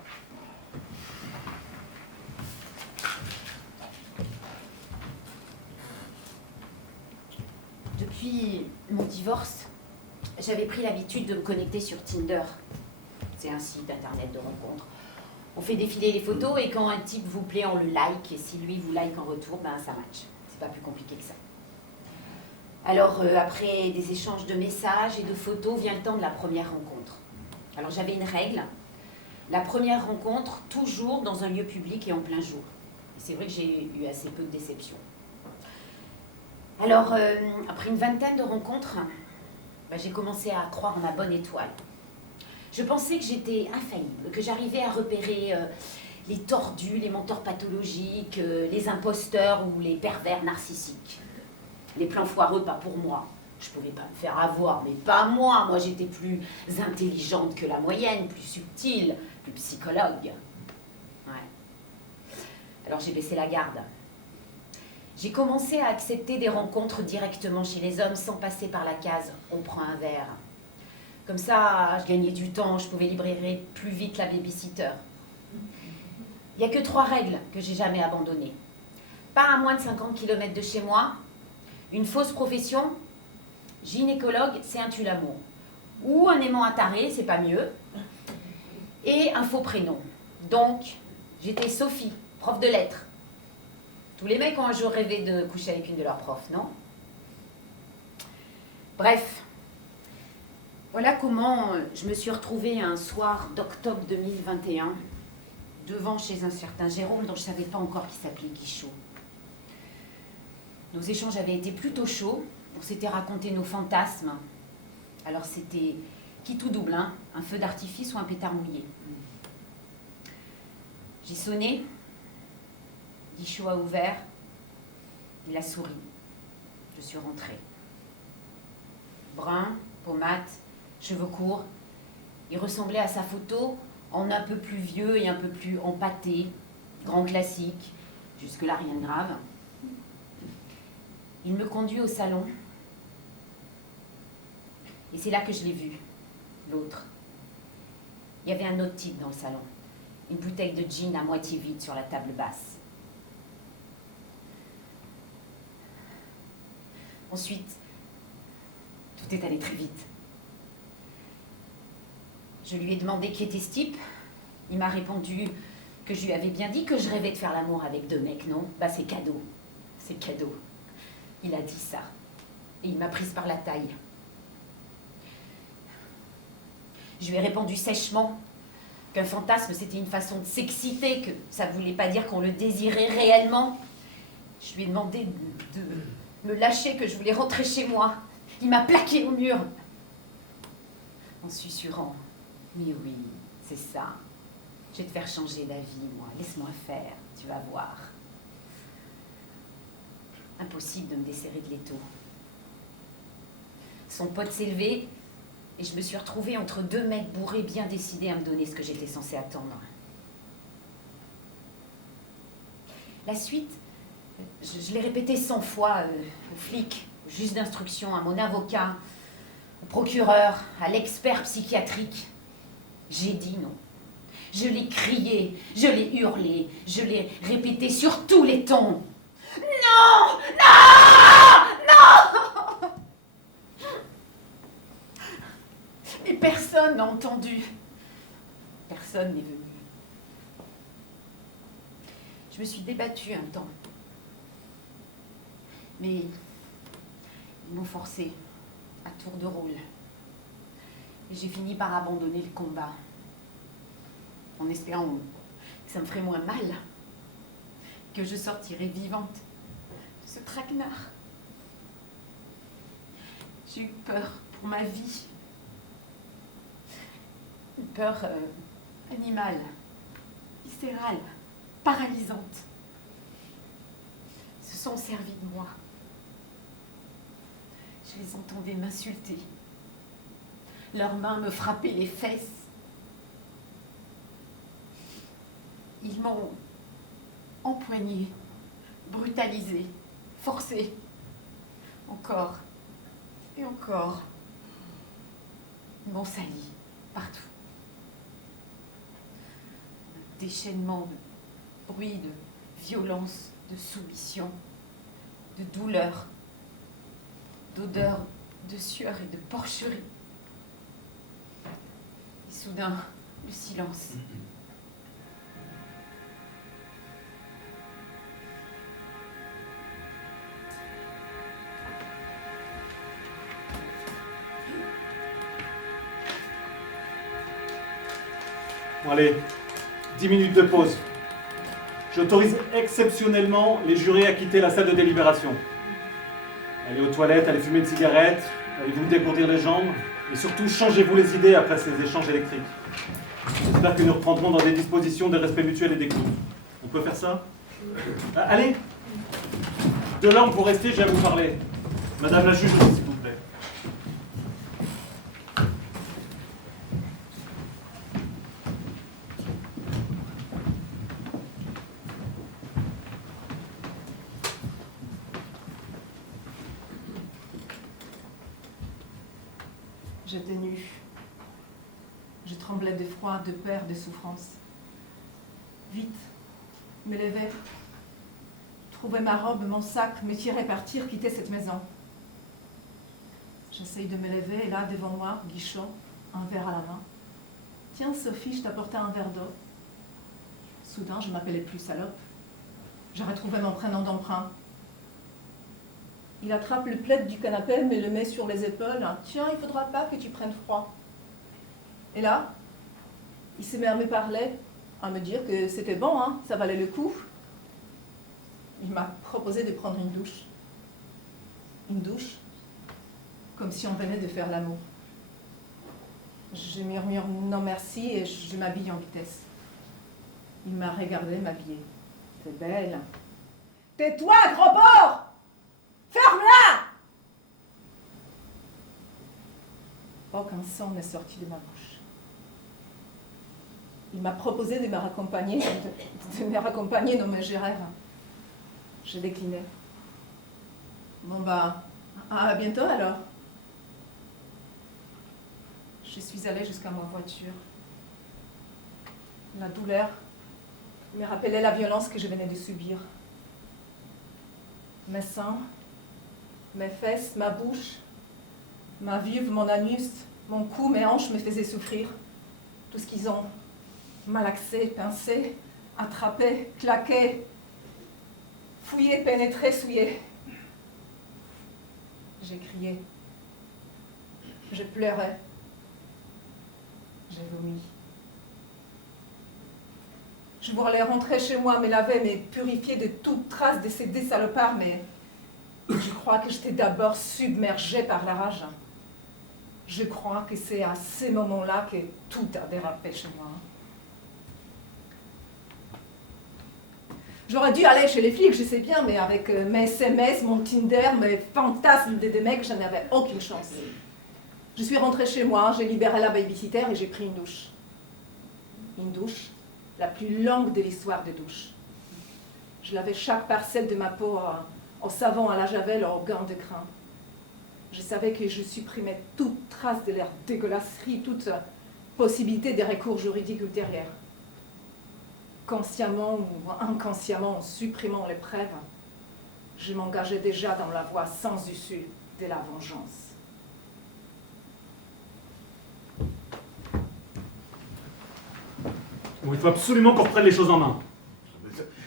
Depuis mon divorce, j'avais pris l'habitude de me connecter sur Tinder. C'est un site internet de rencontre. On fait défiler les photos et quand un type vous plaît, on le like. Et si lui vous like en retour, ben ça match. C'est pas plus compliqué que ça. Alors, après des échanges de messages et de photos, vient le temps de la première rencontre. Alors, j'avais une règle. La première rencontre, toujours dans un lieu public et en plein jour. Et c'est vrai que j'ai eu assez peu de déceptions. Alors, après une vingtaine de rencontres, j'ai commencé à croire en ma bonne étoile. Je pensais que j'étais infaillible, que j'arrivais à repérer les tordus, les menteurs pathologiques, les imposteurs ou les pervers narcissiques. Les plans foireux, pas pour moi. Je pouvais pas me faire avoir, mais pas moi. Moi, j'étais plus intelligente que la moyenne, plus subtile, plus psychologue. Ouais. Alors j'ai baissé la garde. J'ai commencé à accepter des rencontres directement chez les hommes sans passer par la case « on prend un verre ». Comme ça, je gagnais du temps, je pouvais libérer plus vite la babysitter. Il n'y a que 3 règles que j'ai jamais abandonnées. Pas à moins de 50 km de chez moi, une fausse profession, gynécologue, c'est un tue-l'amour. Ou un aimant attaré, c'est pas mieux. Et un faux prénom. Donc, j'étais Sophie, prof de lettres. Tous les mecs ont un jour rêvé de coucher avec une de leurs profs, non? Bref, voilà comment je me suis retrouvée un soir d'octobre 2021 devant chez un certain Jérôme dont je ne savais pas encore qu'il s'appelait Guichot. Nos échanges avaient été plutôt chauds, on s'était raconté nos fantasmes. Alors c'était qui tout double, hein, un feu d'artifice ou un pétard mouillé. J'ai sonné, Guichot a ouvert, il a souri. Je suis rentrée. Brun, pommade, cheveux courts. Il ressemblait à sa photo, en un peu plus vieux et un peu plus empâté, grand classique, jusque-là rien de grave. Il me conduit au salon, et c'est là que je l'ai vu, l'autre. Il y avait un autre type dans le salon, une bouteille de gin à moitié vide sur la table basse. Ensuite, tout est allé très vite. Je lui ai demandé qui était ce type. Il m'a répondu que je lui avais bien dit que je rêvais de faire l'amour avec 2 mecs, non? Bah c'est cadeau. C'est cadeau. Il a dit ça. Et il m'a prise par la taille. Je lui ai répondu sèchement qu'un fantasme c'était une façon de s'exciter, que ça ne voulait pas dire qu'on le désirait réellement. Je lui ai demandé de me lâcher, que je voulais rentrer chez moi. Il m'a plaqué au mur en susurrant. Mais oui, c'est ça. Je vais te faire changer d'avis, moi. Laisse-moi faire, tu vas voir. Impossible de me desserrer de l'étau. Son pote s'est levé et je me suis retrouvée entre 2 mecs bourrés bien décidés à me donner ce que j'étais censée attendre. La suite, je l'ai répété 100 fois au flic, au juge d'instruction, à mon avocat, au procureur, à l'expert psychiatrique. J'ai dit non. Je l'ai crié, je l'ai hurlé, je l'ai répété sur tous les tons. Non! Non! Non! Mais personne n'a entendu. Personne n'est venu. Je me suis débattue un temps. Mais ils m'ont forcée à tour de rôle. Et j'ai fini par abandonner le combat, en espérant que ça me ferait moins mal, que je sortirais vivante de ce traquenard. J'ai eu peur pour ma vie, une peur animale, viscérale, paralysante. Ils se sont servis de moi. Je les entendais m'insulter. Leurs mains me frappaient les fesses. Ils m'ont empoignée, brutalisée, forcée. Encore et encore. Ils m'ont sali partout. Un déchaînement de bruit, de violence, de soumission, de douleur, d'odeur, de sueur et de porcherie. Et soudain, le silence. Bon, allez, 10 minutes de pause. J'autorise exceptionnellement les jurés à quitter la salle de délibération. Allez aux toilettes, allez fumer une cigarette, allez vous dégourdir les jambes, et surtout changez-vous les idées après ces échanges électriques. J'espère que nous reprendrons dans des dispositions de respect mutuel et d'écoute. On peut faire ça? Allez! Delorme, vous restez, j'ai à vous parler. Madame la juge aussi, s'il vous plaît. J'étais nue. Je tremblais de froid, de peur, de souffrance. Vite, me levais, trouvais ma robe, mon sac, me tirais partir, quitter cette maison. J'essaye de me lever et là, devant moi, Guichon, un verre à la main. Tiens, Sophie, je t'apportais un verre d'eau. Soudain, je m'appelais plus salope. J'ai retrouvé mon prénom d'emprunt. Il attrape le plaid du canapé, me le met sur les épaules. Tiens, il ne faudra pas que tu prennes froid. Et là, il se met à me parler, à me dire que c'était bon, hein, ça valait le coup. Il m'a proposé de prendre une douche. Une douche, comme si on venait de faire l'amour. Je murmure non merci et je m'habille en vitesse. Il m'a regardé m'habiller. T'es belle. Tais-toi, gros porc! Ferme-la! Aucun son n'est sorti de ma bouche. Il m'a proposé de me raccompagner, dans mes rêves. J'ai décliné. Bon bah, à bientôt alors. Je suis allée jusqu'à ma voiture. La douleur me rappelait la violence que je venais de subir. Mes seins, mes fesses, ma bouche, ma vulve, mon anus, mon cou, mes hanches me faisaient souffrir. Tout ce qu'ils ont malaxé, pincé, attrapé, claqué, fouillé, pénétré, souillé. J'ai crié. Je pleurais. J'ai vomi. Je voulais rentrer chez moi, me laver, me purifier de toute trace de ces deux salopards, mais je crois que j'étais d'abord submergée par la rage. Je crois que c'est à ces moments-là que tout a dérapé chez moi. J'aurais dû aller chez les flics, je sais bien, mais avec mes SMS, mon Tinder, mes fantasmes de mecs, je n'avais aucune chance. Je suis rentrée chez moi, j'ai libéré la babysitter et j'ai pris une douche. Une douche, la plus longue de l'histoire des douches. Je lavais chaque parcelle de ma peau au savon, à la javel, au gant de crin. Je savais que je supprimais toute trace de leur dégueulasserie, toute possibilité de recours juridiques ultérieurs. Consciemment ou inconsciemment, en supprimant les preuves, je m'engageais déjà dans la voie sans issue de la vengeance. Bon, il faut absolument qu'on reprenne les choses en main.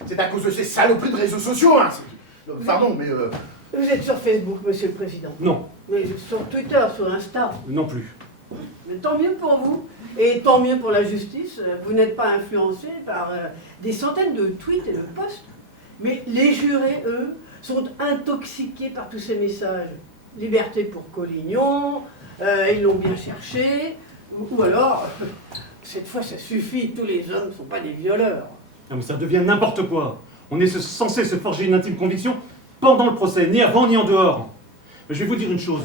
C'est à cause de ces saloperies de réseaux sociaux, hein. Pardon, mais... Vous êtes sur Facebook, Monsieur le Président? Non. Mais sur Twitter, sur Insta? Non plus. Mais tant mieux pour vous. Et tant mieux pour la justice. Vous n'êtes pas influencé par des centaines de tweets et de posts. Mais les jurés, eux, sont intoxiqués par tous ces messages. Liberté pour Collignon, ils l'ont bien cherché. Ou alors, cette fois ça suffit, tous les hommes ne sont pas des violeurs. Non, mais ça devient n'importe quoi. On est censé se forger une intime conviction pendant le procès, ni avant ni en dehors. Mais je vais vous dire une chose.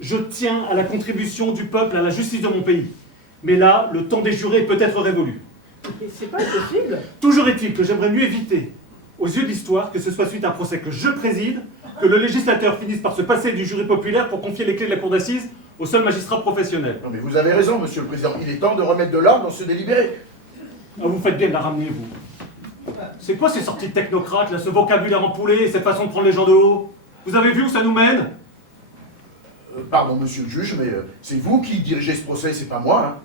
Je tiens à la contribution du peuple à la justice de mon pays. Mais là, le temps des jurés peut être révolu. Et c'est pas possible. Toujours est-il que j'aimerais mieux éviter, aux yeux de l'histoire, que ce soit suite à un procès que je préside, que le législateur finisse par se passer du jury populaire pour confier les clés de la cour d'assises au seul magistrat professionnel. Non mais vous avez raison, Monsieur le Président. Il est temps de remettre de l'ordre dans ce délibéré. Ah, vous faites bien de la ramener, vous. C'est quoi ces sorties de technocrates, là, ce vocabulaire empoulé et cette façon de prendre les gens de haut? Vous avez vu où ça nous mène? Pardon, Monsieur le juge, mais c'est vous qui dirigez ce procès, c'est pas moi. Hein.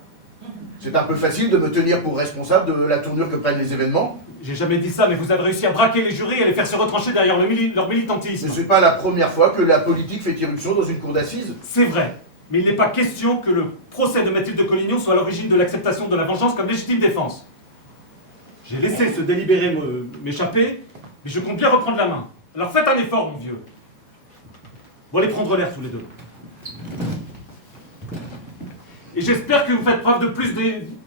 C'est un peu facile de me tenir pour responsable de la tournure que prennent les événements. J'ai jamais dit ça, mais vous avez réussi à braquer les jurés et à les faire se retrancher derrière leur militantisme. Mais c'est pas la première fois que la politique fait irruption dans une cour d'assises. C'est vrai. Mais il n'est pas question que le procès de Mathilde de Collignon soit à l'origine de l'acceptation de la vengeance comme légitime défense. J'ai laissé ce délibéré m'échapper, mais je compte bien reprendre la main. Alors faites un effort, mon vieux. Bon, allez prendre l'air tous les deux. Et j'espère que vous faites preuve de plus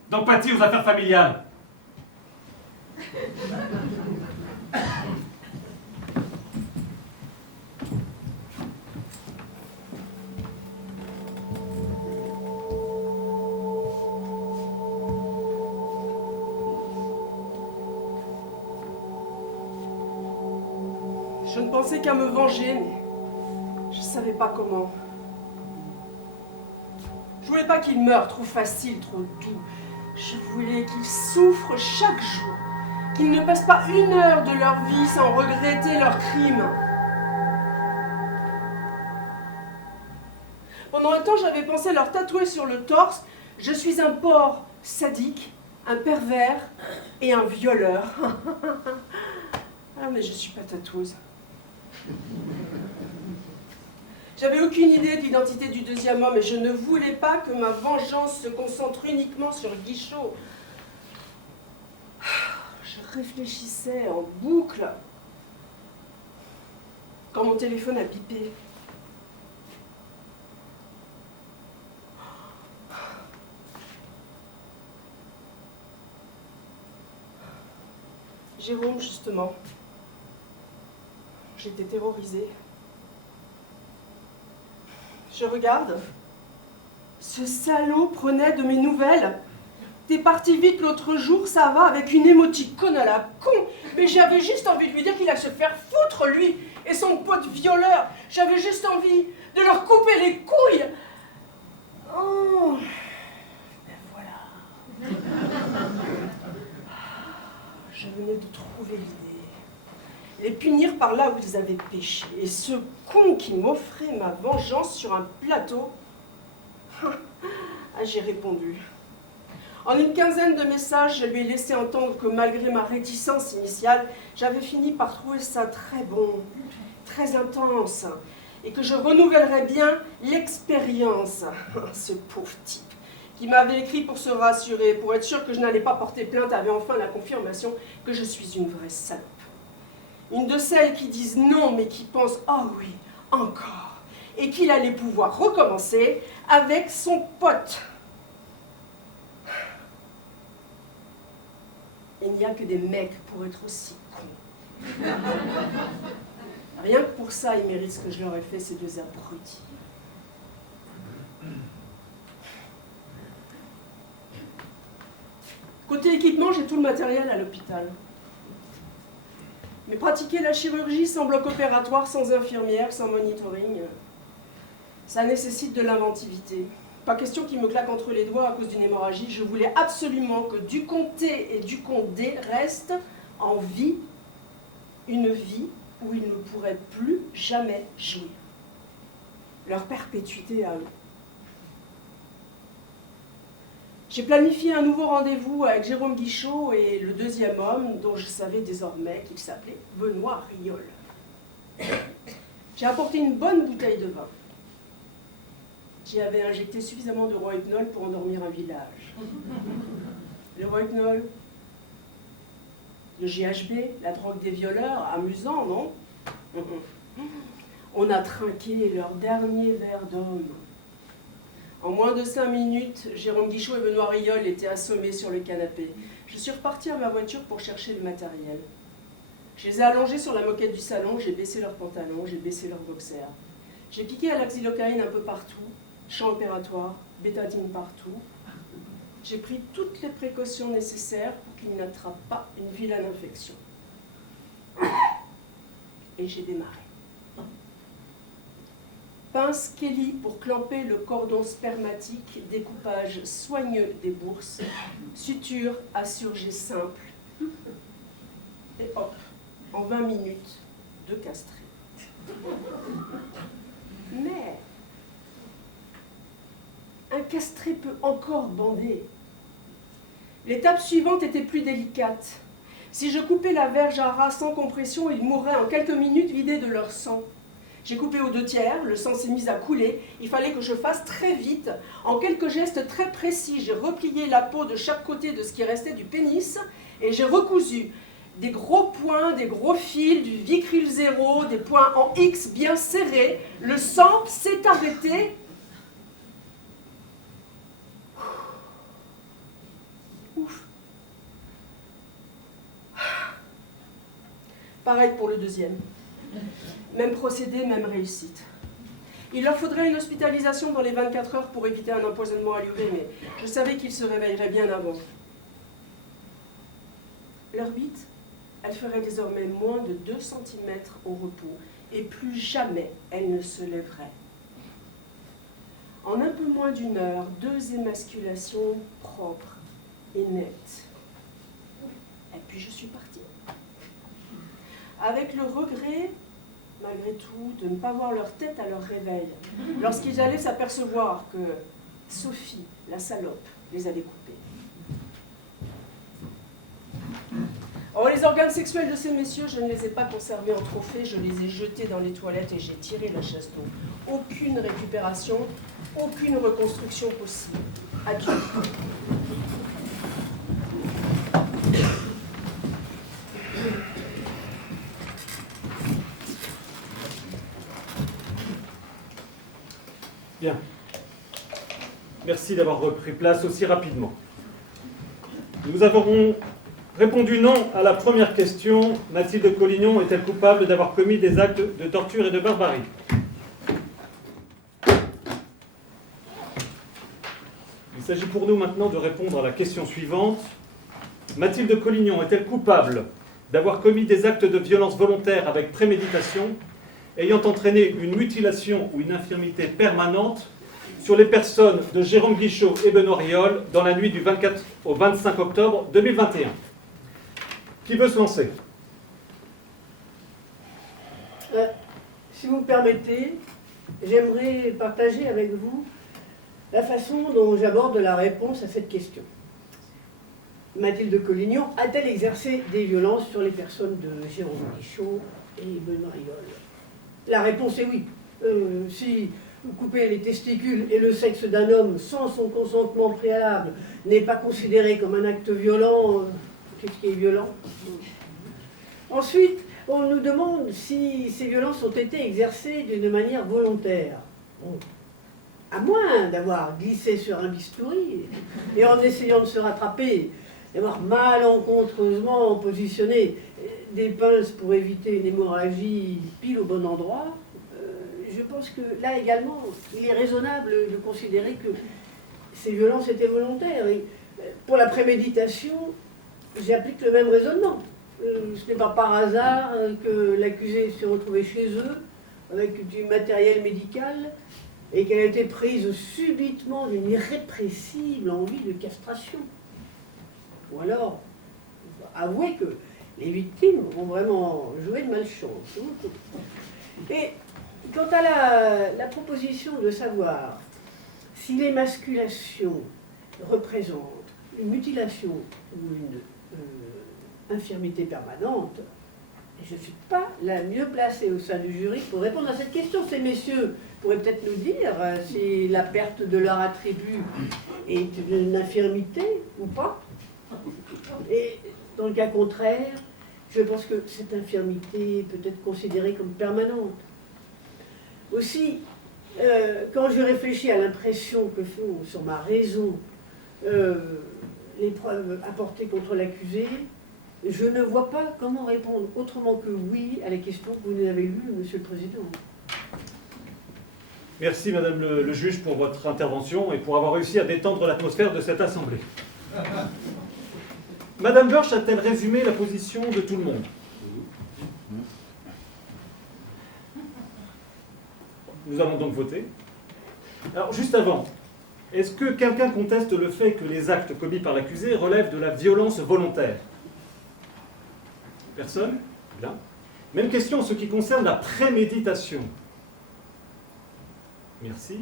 d'empathie aux affaires familiales. Je ne pensais qu'à me venger, mais je ne savais pas comment. Je voulais pas qu'il meure trop facile, trop doux. Je voulais qu'ils souffrent chaque jour, qu'ils ne passent pas une heure de leur vie sans regretter leurs crimes. Pendant un temps, j'avais pensé leur tatouer sur le torse « Je suis un porc sadique, un pervers et un violeur. » Ah, mais je suis pas tatoueuse. J'avais aucune idée de l'identité du deuxième homme et je ne voulais pas que ma vengeance se concentre uniquement sur Guichot. Je réfléchissais en boucle quand mon téléphone a bipé. Jérôme, justement. J'étais terrorisée. Je regarde. Ce salaud prenait de mes nouvelles. T'es parti vite l'autre jour, ça va, avec une émoticône à la con. Mais j'avais juste envie de lui dire qu'il allait se faire foutre, lui, et son pote violeur. J'avais juste envie de leur couper les couilles. Oh, ben voilà. Je venais de trouver l'idée. Les punir par là où ils avaient péché. Et ce con qui m'offrait ma vengeance sur un plateau, ah, j'ai répondu. En une quinzaine de messages, je lui ai laissé entendre que malgré ma réticence initiale, j'avais fini par trouver ça très bon, très intense, et que je renouvellerais bien l'expérience. Ce pauvre type qui m'avait écrit pour se rassurer, pour être sûr que je n'allais pas porter plainte, avait enfin la confirmation que je suis une vraie salope. Une de celles qui disent non, mais qui pensent « Oh oui, encore !» et qu'il allait pouvoir recommencer avec son pote. Il n'y a que des mecs pour être aussi cons. Rien que pour ça, ils méritent ce que je leur ai fait, ces deux abrutis. Côté équipement, j'ai tout le matériel à l'hôpital. Mais pratiquer la chirurgie sans bloc opératoire, sans infirmière, sans monitoring, ça nécessite de l'inventivité. Pas question qu'il me claque entre les doigts à cause d'une hémorragie. Je voulais absolument que Duconté et Ducondé restent en vie, une vie où ils ne pourraient plus jamais jouir. Leur perpétuité à eux. J'ai planifié un nouveau rendez-vous avec Jérôme Guichot et le deuxième homme, dont je savais désormais qu'il s'appelait Benoît Riolle. J'ai apporté une bonne bouteille de vin. J'y avais injecté suffisamment de rohypnol pour endormir un village. Le rohypnol, le GHB, la drogue des violeurs, amusant, non? On a trinqué leur dernier verre d'homme. En moins de 5 minutes, Jérôme Guichot et Benoît Riolle étaient assommés sur le canapé. Je suis repartie à ma voiture pour chercher le matériel. Je les ai allongés sur la moquette du salon, j'ai baissé leurs pantalons, j'ai baissé leurs boxers. J'ai piqué à la xylocaïne un peu partout, champ opératoire, bétadine partout. J'ai pris toutes les précautions nécessaires pour qu'ils n'attrapent pas une vilaine infection. Et j'ai démarré. Pince Kelly pour clamper le cordon spermatique, découpage soigneux des bourses, suture à surjet simple. Et hop, en 20 minutes, 2 castrés. Mais un castré peut encore bander. L'étape suivante était plus délicate. Si je coupais la verge à ras sans compression, ils mourraient en quelques minutes vidés de leur sang. J'ai coupé aux 2/3, le sang s'est mis à couler, il fallait que je fasse très vite. En quelques gestes très précis, j'ai replié la peau de chaque côté de ce qui restait du pénis et j'ai recousu des gros points, des gros fils, du Vicryl 0, des points en X bien serrés. Le sang s'est arrêté. Ouf. Pareil pour le deuxième. Même procédé, même réussite. Il leur faudrait une hospitalisation dans les 24 heures pour éviter un empoisonnement à l'UV, mais je savais qu'ils se réveilleraient bien avant. Leur bite, elle ferait désormais moins de 2 cm au repos, et plus jamais elle ne se lèverait. En un peu moins d'1 heure, 2 émasculations propres et nettes. Et puis je suis partie. Avec le regret, malgré tout, de ne pas voir leur tête à leur réveil, lorsqu'ils allaient s'apercevoir que Sophie, la salope, les avait coupés. Oh, les organes sexuels de ces messieurs, je ne les ai pas conservés en trophée, je les ai jetés dans les toilettes et j'ai tiré la chasse d'eau. Aucune récupération, aucune reconstruction possible. Adieu. Bien. Merci d'avoir repris place aussi rapidement. Nous avons répondu non à la première question. Mathilde Collignon est-elle coupable d'avoir commis des actes de torture et de barbarie? Il s'agit pour nous maintenant de répondre à la question suivante. Mathilde Collignon est-elle coupable d'avoir commis des actes de violence volontaire avec préméditation ayant entraîné une mutilation ou une infirmité permanente sur les personnes de Jérôme Guichot et Benoît Riol dans la nuit du 24 au 25 octobre 2021. Qui veut se lancer? Si vous me permettez, j'aimerais partager avec vous la façon dont j'aborde la réponse à cette question. Mathilde Collignon a-t-elle exercé des violences sur les personnes de Jérôme Guichot et Benoît Riol? La réponse est oui. Si couper les testicules et le sexe d'un homme sans son consentement préalable n'est pas considéré comme un acte violent, qu'est-ce qui est violent? Ensuite, on nous demande si ces violences ont été exercées d'une manière volontaire. Bon. À moins d'avoir glissé sur un bistouri et en essayant de se rattraper, d'avoir malencontreusement positionné des pinces pour éviter une hémorragie pile au bon endroit, je pense que là également, il est raisonnable de considérer que ces violences étaient volontaires. Et pour la préméditation, j'applique le même raisonnement. Ce n'est pas par hasard que l'accusée s'est retrouvée chez eux avec du matériel médical et qu'elle a été prise subitement d'une irrépressible envie de castration. Ou alors, avouez que les victimes ont vraiment joué de malchance. Et quant à la proposition de savoir si l'émasculation représente une mutilation ou une infirmité permanente, je ne suis pas la mieux placée au sein du jury pour répondre à cette question. Ces messieurs pourraient peut-être nous dire si la perte de leur attribut est une infirmité ou pas. Et dans le cas contraire, je pense que cette infirmité peut être considérée comme permanente. Aussi, quand je réfléchis à l'impression que font sur ma raison les preuves apportées contre l'accusé, je ne vois pas comment répondre autrement que oui à la question que vous nous avez lue, Monsieur le Président. Merci, Madame le juge, pour votre intervention et pour avoir réussi à détendre l'atmosphère de cette assemblée. Madame Burch a-t-elle résumé la position de tout le monde? Nous allons donc voter. Alors, juste avant, est-ce que quelqu'un conteste le fait que les actes commis par l'accusé relèvent de la violence volontaire? Personne? Bien. Même question en ce qui concerne la préméditation. Merci.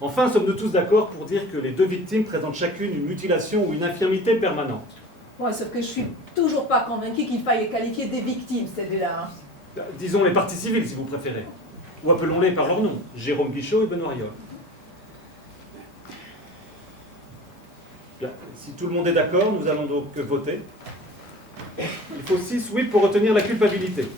Enfin, sommes-nous tous d'accord pour dire que les deux victimes présentent chacune une mutilation ou une infirmité permanente? Ouais, sauf que je suis toujours pas convaincue qu'il faille les qualifier des victimes, ces deux-là. Disons les parties civiles, si vous préférez. Ou appelons-les par leur nom, Jérôme Guichot et Benoît Riol. Bien, si tout le monde est d'accord, nous allons donc voter. Il faut 6 oui pour retenir la culpabilité.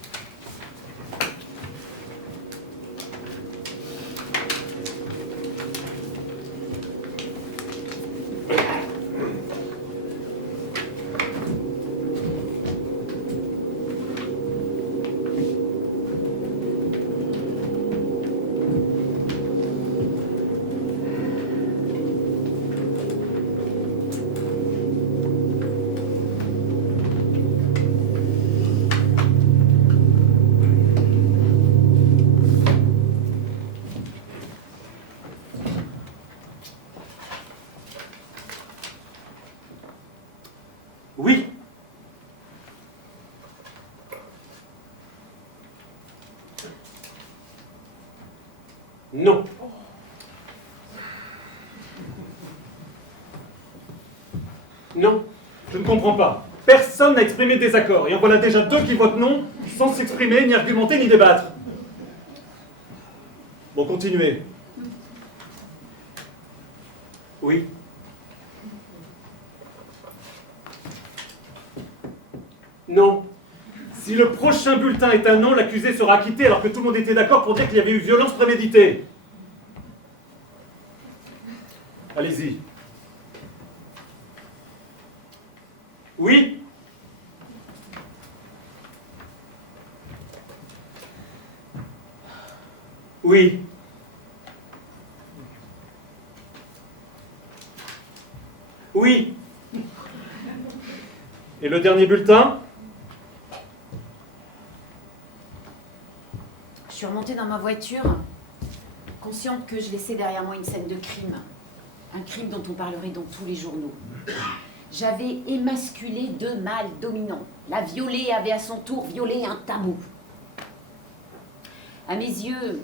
Oui. Non. Non. Je ne comprends pas. Personne n'a exprimé de désaccord. Et en voilà déjà 2 qui votent non, sans s'exprimer, ni argumenter, ni débattre. Bon, continuez. Oui. Non. Si le prochain bulletin est un non, l'accusé sera acquitté alors que tout le monde était d'accord pour dire qu'il y avait eu violence préméditée. Allez-y. Oui. Oui. Oui. Et le dernier bulletin? Je suis remontée dans ma voiture, consciente que je laissais derrière moi une scène de crime. Un crime dont on parlerait dans tous les journaux. J'avais émasculé 2 mâles dominants. La violée avait à son tour violé un tabou. À mes yeux,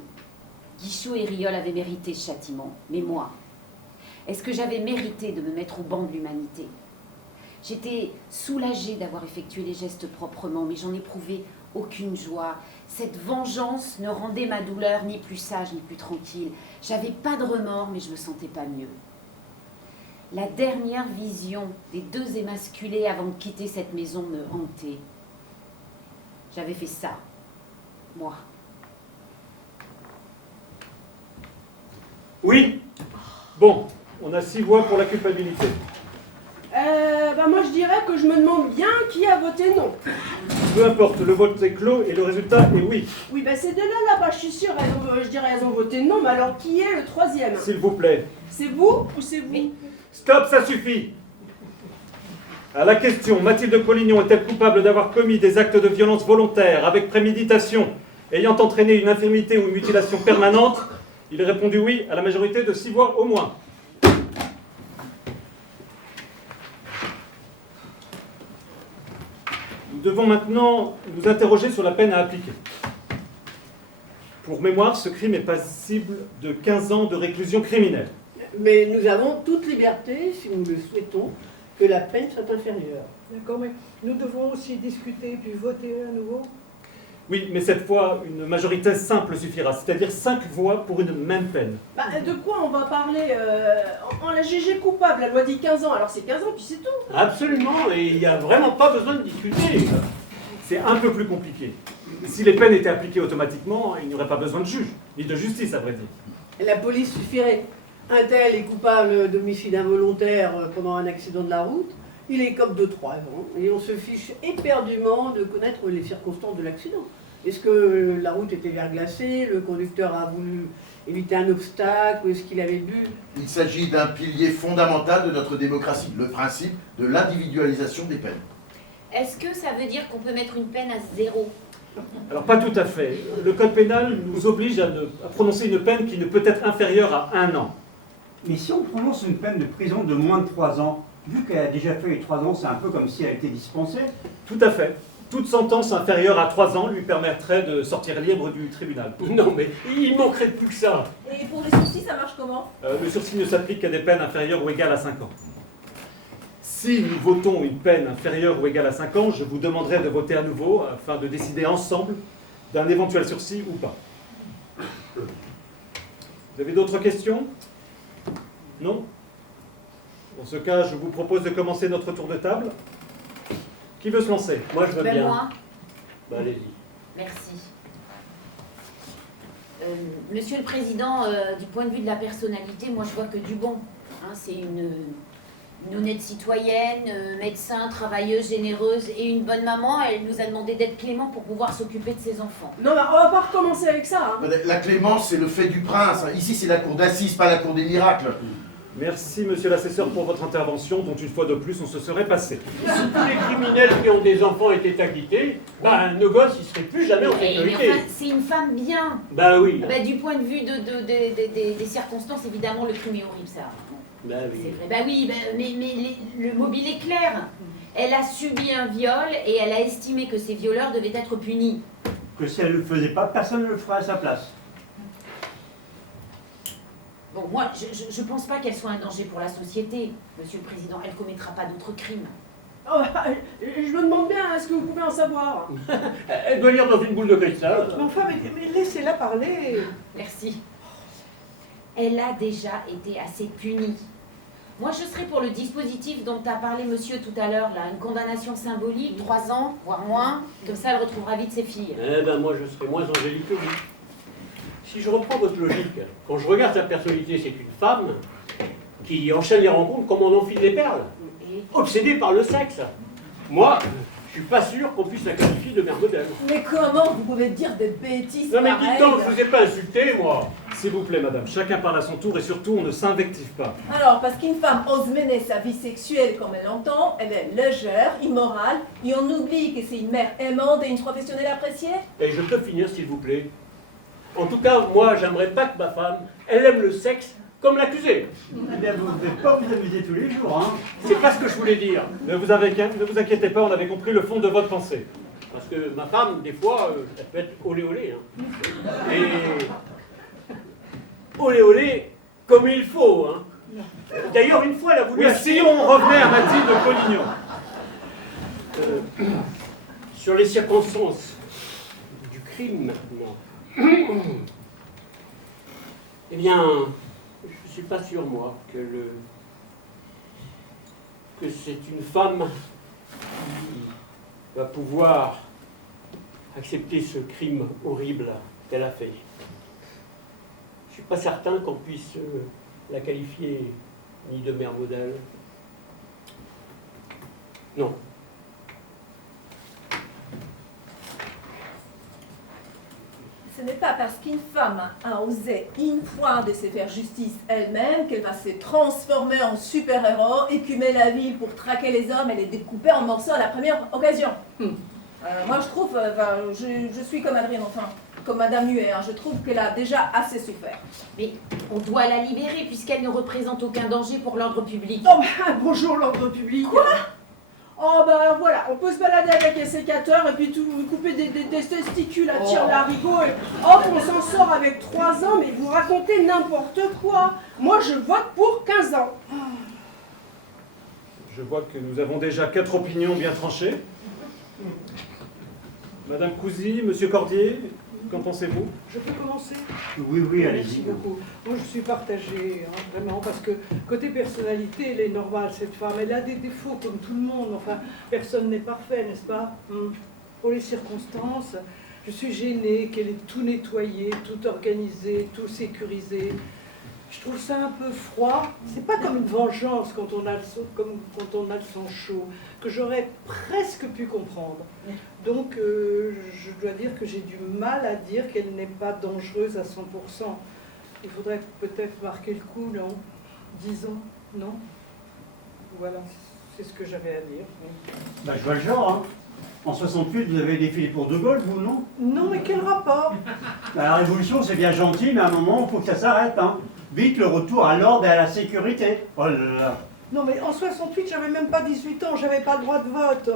Guichot et Riol avaient mérité ce châtiment. Mais moi, est-ce que j'avais mérité de me mettre au banc de l'humanité? J'étais soulagée d'avoir effectué les gestes proprement, mais j'en éprouvais aucune joie. Cette vengeance ne rendait ma douleur ni plus sage ni plus tranquille. J'avais pas de remords, mais je me sentais pas mieux. La dernière vision des 2 émasculés avant de quitter cette maison me hantait. J'avais fait ça, moi. Oui. Bon, on a 6 voix pour la culpabilité. Moi je dirais que je me demande bien qui a voté non. Peu importe, le vote est clos et le résultat est oui. Oui, ces 2 là-bas, je suis sûre, elles ont voté non, mais alors qui est le 3e? S'il vous plaît. C'est vous ou c'est vous? Stop, ça suffit. À la question, Mathilde Collignon est-elle coupable d'avoir commis des actes de violence volontaire avec préméditation, ayant entraîné une infirmité ou une mutilation permanente? Il est répondu oui à la majorité de 6 voix au moins. Nous devons maintenant nous interroger sur la peine à appliquer. Pour mémoire, ce crime est passible de 15 ans de réclusion criminelle. Mais nous avons toute liberté, si nous le souhaitons, que la peine soit inférieure. D'accord, mais nous devons aussi discuter puis voter à nouveau. Oui, mais cette fois, une majorité simple suffira, c'est-à-dire 5 voix pour une même peine. De quoi on va parler? En la GG coupable, la loi dit 15 ans, alors c'est 15 ans puis c'est tout. Absolument, et il n'y a vraiment pas besoin de discuter. C'est un peu plus compliqué. Si les peines étaient appliquées automatiquement, il n'y aurait pas besoin de juge, ni de justice à vrai dire. La police suffirait. Un tel est coupable d'homicide involontaire pendant un accident de la route. Il écope de 3 ans et on se fiche éperdument de connaître les circonstances de l'accident. Est-ce que la route était verglacée, le conducteur a voulu éviter un obstacle, ou est-ce qu'il avait bu? Il s'agit d'un pilier fondamental de notre démocratie, le principe de l'individualisation des peines. Est-ce que ça veut dire qu'on peut mettre une peine à 0? Alors pas tout à fait. Le code pénal nous oblige à prononcer une peine qui ne peut être inférieure à 1 an. Mais si on prononce une peine de prison de moins de 3 ans, vu qu'elle a déjà fait les 3 ans, c'est un peu comme si elle était dispensée. Tout à fait. Toute sentence inférieure à 3 ans lui permettrait de sortir libre du tribunal. Non, mais il manquerait plus que ça. Et pour les sourcils, ça marche comment? Le sursis ne s'applique qu'à des peines inférieures ou égales à 5 ans. Si nous votons une peine inférieure ou égale à 5 ans, je vous demanderai de voter à nouveau afin de décider ensemble d'un éventuel sursis ou pas. Vous avez d'autres questions? Non? Dans ce cas, je vous propose de commencer notre tour de table. Qui veut se lancer? Moi, je veux bien. Moi. Bah, allez-y. Merci. Monsieur le Président, du point de vue de la personnalité, moi je vois que du bon. Hein, c'est une honnête citoyenne, médecin, travailleuse, généreuse et une bonne maman. Elle nous a demandé d'être clément pour pouvoir s'occuper de ses enfants. Non, mais on va pas recommencer avec ça. Hein. La clémence, c'est le fait du prince. Ici, c'est la cour d'assises, pas la cour des miracles. Merci, monsieur l'assesseur, pour votre intervention, dont une fois de plus, on se serait passé. Si tous les criminels qui ont des enfants étaient acquittés, bah, nos gosses, ils seraient plus jamais en Mais sécurité. enfin, c'est une femme bien. Bah oui. Bah, du point de vue des circonstances, évidemment, le crime est horrible, ça. Bah C'est oui. vrai. Bah oui, le mobile est clair. Elle a subi un viol et elle a estimé que ces violeurs devaient être punis. Que si elle ne le faisait pas, personne ne le ferait à sa place. Bon, moi, je pense pas qu'elle soit un danger pour la société, Monsieur le Président. Elle commettra pas d'autres crimes. Oh, je me demande bien, est-ce que vous pouvez en savoir? Elle doit lire dans une boule de cristal. Mais enfin, mais laissez-la parler. Merci. Elle a déjà été assez punie. Moi, je serais pour le dispositif dont a parlé monsieur tout à l'heure, là, une condamnation symbolique, 3 ans, voire moins, comme ça elle retrouvera vite ses filles. Eh ben moi, je serais moins angélique que vous. Si je reprends votre logique, quand je regarde sa personnalité, c'est une femme qui enchaîne les rencontres comme on enfile les perles, Et obsédée par le sexe. Moi, je suis pas sûr qu'on puisse la qualifier de mère modèle. Mais comment vous pouvez dire des bêtises Non mais pareilles? dites donc, je vous ai pas insulté, moi. S'il vous plaît, madame, chacun parle à son tour et surtout, on ne s'invective pas. Alors, parce qu'une femme ose mener sa vie sexuelle comme elle l'entend, elle est légère, immorale, et on oublie que c'est une mère aimante et une professionnelle appréciée. Et je peux finir, s'il vous plaît. En tout cas, moi, j'aimerais pas que ma femme, elle aime le sexe comme l'accusé. Eh bien, vous ne devez pas vous amuser tous les jours, hein. C'est pas ce que je voulais dire. Ne vous inquiétez pas, on avait compris le fond de votre pensée. Parce que ma femme, des fois, elle peut être olé olé. Hein. Et olé olé comme il faut. Hein. D'ailleurs, une fois, elle a voulu... Oui, si on revenait à Mathilde Collignon. Sur les circonstances du crime, maintenant. Eh bien, je suis pas sûr, moi, que c'est une femme qui va pouvoir accepter ce crime horrible qu'elle a fait. Je suis pas certain qu'on puisse la qualifier ni de mère modèle. Non. Ce n'est pas parce qu'une femme a osé une fois de se faire justice elle-même qu'elle va se transformer en super-héros, écumer la ville pour traquer les hommes et les découper en morceaux à la première occasion. Moi, je trouve, je suis comme Adrien, enfin, comme Madame Huet, hein, je trouve qu'elle a déjà assez souffert. Mais on doit la libérer puisqu'elle ne représente aucun danger pour l'ordre public. Oh, bah, bonjour l'ordre public. Quoi? Oh ben voilà, on peut se balader avec un sécateur et puis tout couper des testicules à tir larigot et hop, on s'en sort avec 3 ans, mais vous racontez n'importe quoi. Moi je vote pour 15 ans. Je vois que nous avons déjà 4 opinions bien tranchées. Madame Cousy, Monsieur Cordier, qu'en pensez-vous? Je peux commencer? Oui, oui, Merci allez-y. beaucoup. Moi, je suis partagée, hein, vraiment, parce que côté personnalité, elle est normale, cette femme. Elle a des défauts comme tout le monde. Enfin, personne n'est parfait, n'est-ce pas? Pour les circonstances, je suis gênée qu'elle ait tout nettoyé, tout organisé, tout sécurisé. Je trouve ça un peu froid. C'est pas comme une vengeance quand on a le sang chaud, que j'aurais presque pu comprendre. Donc, je dois dire que j'ai du mal à dire qu'elle n'est pas dangereuse à 100%. Il faudrait peut-être marquer le coup, non? 10 ans, non? Voilà, c'est ce que j'avais à dire. Bah, je vois le genre, hein. En 68, vous avez défilé pour De Gaulle, vous, non? Non, mais quel rapport? Bah, la révolution, c'est bien gentil, mais à un moment, il faut que ça s'arrête, hein. Vite, le retour à l'ordre et à la sécurité. Oh là là. Non, mais en 68, j'avais même pas 18 ans, j'avais pas le droit de vote.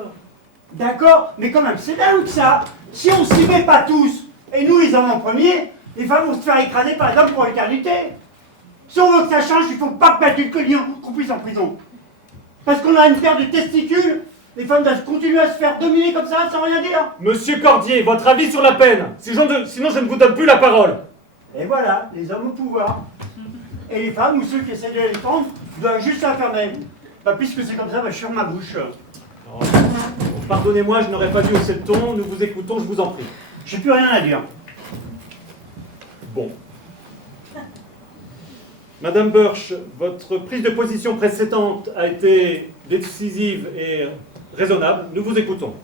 D'accord, mais quand même, c'est dingue ça. Si on s'y met pas tous, et nous les hommes en premier, les femmes vont se faire écraser par les hommes pour l'éternité. Si on veut que ça change, il faut pas que Mathilde Collignon qu'on puisse en prison. Parce qu'on a une paire de testicules, les femmes doivent continuer à se faire dominer comme ça sans rien dire. Monsieur Cordier, votre avis sur la peine? Sinon, je ne vous donne plus la parole. Et voilà, les hommes au pouvoir. Et les femmes ou ceux qui essaient de les défendre doivent juste la fermer. Bah, puisque c'est comme ça, bah, je ferme ma bouche. Alors, pardonnez-moi, je n'aurais pas dû hausser le ton. Nous vous écoutons, je vous en prie. J'ai plus rien à dire. Bon. Madame Burch, votre prise de position précédente a été décisive et raisonnable. Nous vous écoutons.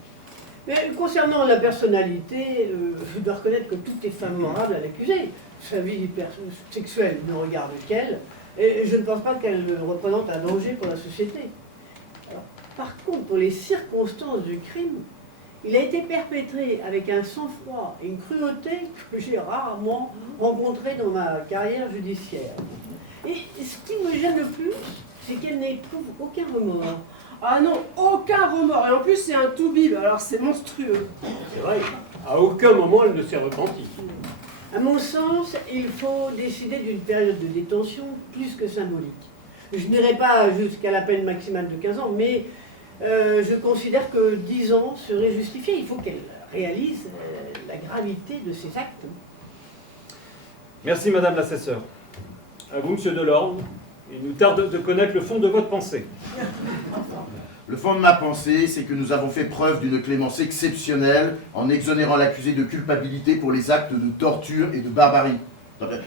Mais concernant la personnalité, je dois reconnaître que tout est favorable à l'accusé. Sa vie sexuelle ne regarde qu'elle, et je ne pense pas qu'elle représente un danger pour la société. Alors, par contre, pour les circonstances du crime, il a été perpétré avec un sang-froid et une cruauté que j'ai rarement rencontré dans ma carrière judiciaire. Et ce qui me gêne le plus, c'est qu'elle n'éprouve aucun remords. Ah non, aucun remords. Et en plus, c'est un tout-bib, alors c'est monstrueux. C'est vrai, à aucun moment elle ne s'est repentie. À mon sens, il faut décider d'une période de détention plus que symbolique. Je n'irai pas jusqu'à la peine maximale de 15 ans, mais je considère que 10 ans serait justifié. Il faut qu'elle réalise la gravité de ses actes. Merci, Madame l'assesseure. À vous, Monsieur Delorme. Il nous tarde de connaître le fond de votre pensée. Le fond de ma pensée, c'est que nous avons fait preuve d'une clémence exceptionnelle en exonérant l'accusé de culpabilité pour les actes de torture et de barbarie.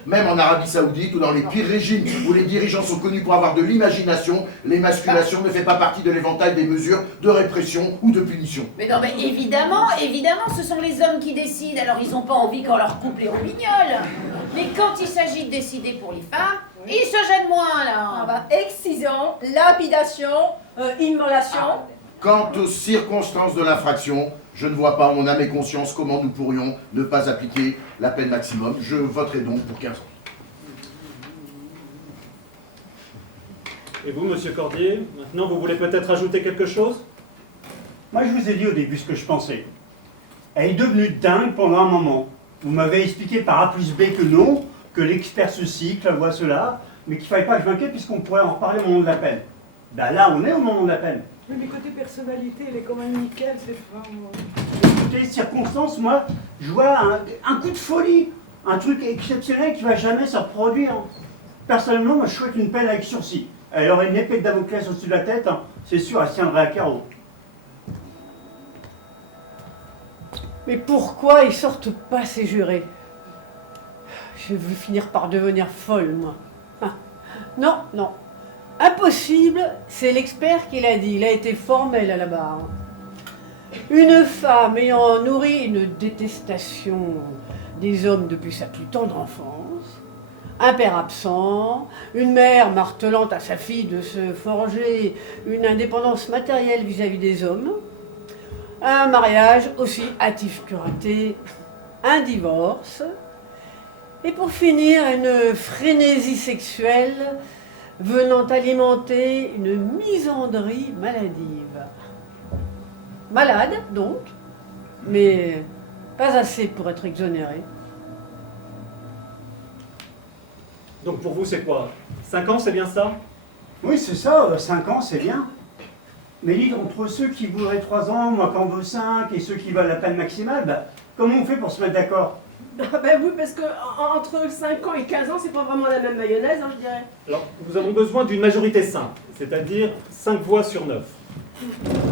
Même en Arabie Saoudite ou dans les pires régimes où les dirigeants sont connus pour avoir de l'imagination, l'émasculation ne fait pas partie de l'éventail des mesures de répression ou de punition. Mais non, mais évidemment, ce sont les hommes qui décident, alors ils n'ont pas envie qu'on leur coupe les roubignoles. Mais quand il s'agit de décider pour les femmes, ils se gênent moins, là. Ah bah, excision, lapidation, immolation. Quant aux circonstances de l'infraction, je ne vois pas en mon âme et conscience comment nous pourrions ne pas appliquer la peine maximum. Je voterai donc pour 15 ans. Et vous, Monsieur Cordier, maintenant vous voulez peut-être ajouter quelque chose? Moi, je vous ai dit au début ce que je pensais. Elle est devenue dingue pendant un moment. Vous m'avez expliqué par A plus B que non, que l'expert ceci, que la voix cela, mais qu'il ne fallait pas que je m'inquiète puisqu'on pourrait en reparler au moment de la peine. Ben là, on est au moment de la peine. Oui, mais côté personnalité, elle est quand même nickel, cette femme. Écoutez, les circonstances, moi, je vois un coup de folie, un truc exceptionnel qui ne va jamais se reproduire. Personnellement, moi, je souhaite une peine avec sursis. Elle aurait une épée de Damoclès au-dessus de la tête, hein. C'est sûr, elle se tiendrait à carreau. Mais pourquoi ils sortent pas ces jurés? Je veux finir par devenir folle, moi. Ah. Non, non. Impossible, c'est l'expert qui l'a dit. Il a été formel à la barre. Une femme ayant nourri une détestation des hommes depuis sa plus tendre enfance, un père absent, une mère martelant à sa fille de se forger une indépendance matérielle vis-à-vis des hommes, un mariage aussi hâtif que raté, un divorce, et pour finir, une frénésie sexuelle venant alimenter une misandrie maladive. Malade, donc, mais pas assez pour être exonéré. Donc pour vous, c'est quoi? 5 ans, c'est bien ça? Oui, c'est ça, 5 ans, c'est bien. Mais dites, entre ceux qui voudraient 3 ans, moi qu'en veux 5, et ceux qui veulent la peine maximale, bah, comment on fait pour se mettre d'accord? Ben oui, parce que entre 5 ans et 15 ans, c'est pas vraiment la même mayonnaise, hein, je dirais. Alors, nous avons besoin d'une majorité simple, c'est-à-dire 5 voix sur 9.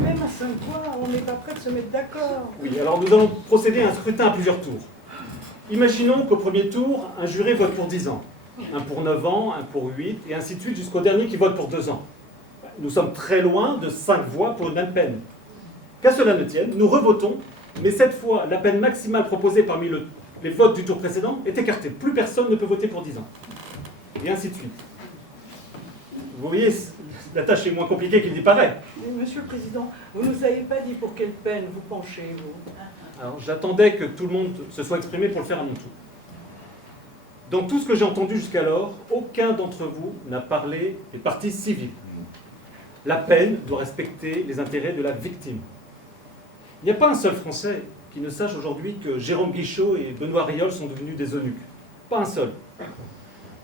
Même à 5 voix, on n'est pas prêt de se mettre d'accord. Oui, alors nous allons procéder à un scrutin à plusieurs tours. Imaginons qu'au premier tour, un juré vote pour 10 ans, un pour 9 ans, un pour 8, et ainsi de suite jusqu'au dernier qui vote pour 2 ans. Nous sommes très loin de 5 voix pour une même peine. Qu'à cela ne tienne, nous revotons, mais cette fois, la peine maximale proposée parmi les votes du tour précédent est écartée. Plus personne ne peut voter pour 10 ans. Et ainsi de suite. Vous voyez, la tâche est moins compliquée qu'il n'y paraît. Mais Monsieur le Président, vous ne nous avez pas dit pour quelle peine vous penchez, vous. Alors, j'attendais que tout le monde se soit exprimé pour le faire à mon tour. Dans tout ce que j'ai entendu jusqu'alors, aucun d'entre vous n'a parlé des parties civiles. La peine doit respecter les intérêts de la victime. Il n'y a pas un seul Français qui ne sache aujourd'hui que Jérôme Guichot et Benoît Rioll sont devenus des eunuques. Pas un seul.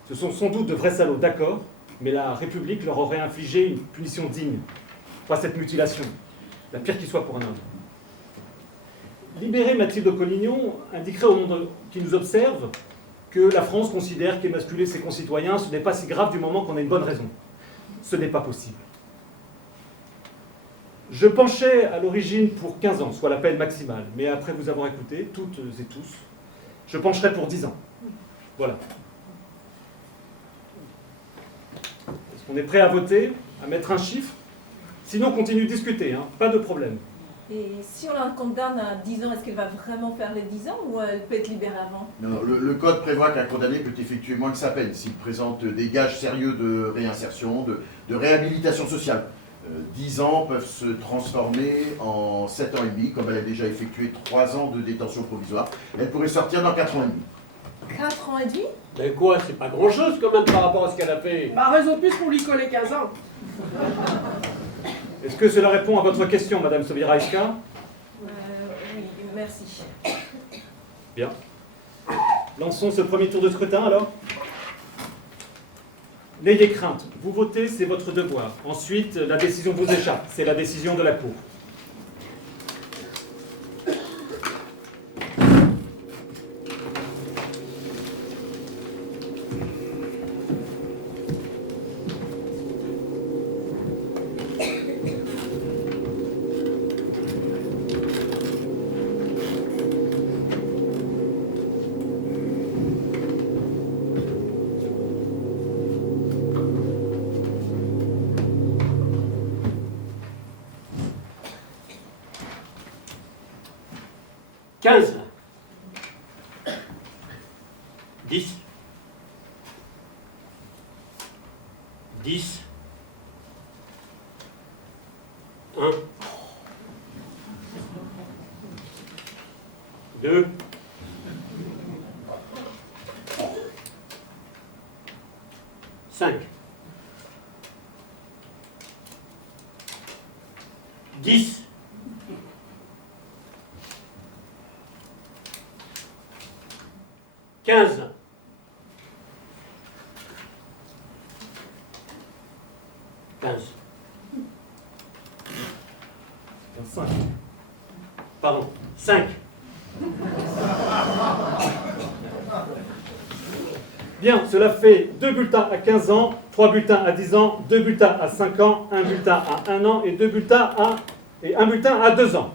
Ce sont sans doute de vrais salauds, d'accord, mais la République leur aurait infligé une punition digne. Pas cette mutilation, la pire qui soit pour un homme. Libérer Mathilde Collignon indiquerait au monde qui nous observe que la France considère qu'émasculer ses concitoyens, ce n'est pas si grave du moment qu'on a une bonne raison. Ce n'est pas possible. Je penchais à l'origine pour 15 ans, soit la peine maximale, mais après vous avoir écouté, toutes et tous, je pencherai pour 10 ans. Voilà. Est-ce qu'on est prêt à voter, à mettre un chiffre? Sinon, continue de discuter, hein, pas de problème. Et si on la condamne à 10 ans, est-ce qu'elle va vraiment faire les 10 ans ou elle peut être libérée avant? Non, le code prévoit qu'un condamné peut effectuer moins que sa peine s'il présente des gages sérieux de réinsertion, de réhabilitation sociale. 10 ans peuvent se transformer en 7 ans et demi, comme elle a déjà effectué 3 ans de détention provisoire. Elle pourrait sortir dans 4 ans et demi. 4 ans et demi? Mais quoi, c'est pas grand-chose quand même par rapport à ce qu'elle a fait. Bah, raison de plus pour lui coller 15 ans. Est-ce que cela répond à votre question, Madame Sobierajska? Oui, merci. Bien. Lançons ce premier tour de scrutin, alors. N'ayez crainte, vous votez, c'est votre devoir. Ensuite, la décision vous échappe, c'est la décision de la Cour. Quinze. 10. 10. 1. 2. 5. 10. 15. 15. 5. Pardon. 5. Bien, cela fait 2 bulletins à 15 ans, 3 bulletins à 10 ans, 2 bulletins à 5 ans, 1 bulletin à 1 an et 1 bulletin à 2 ans.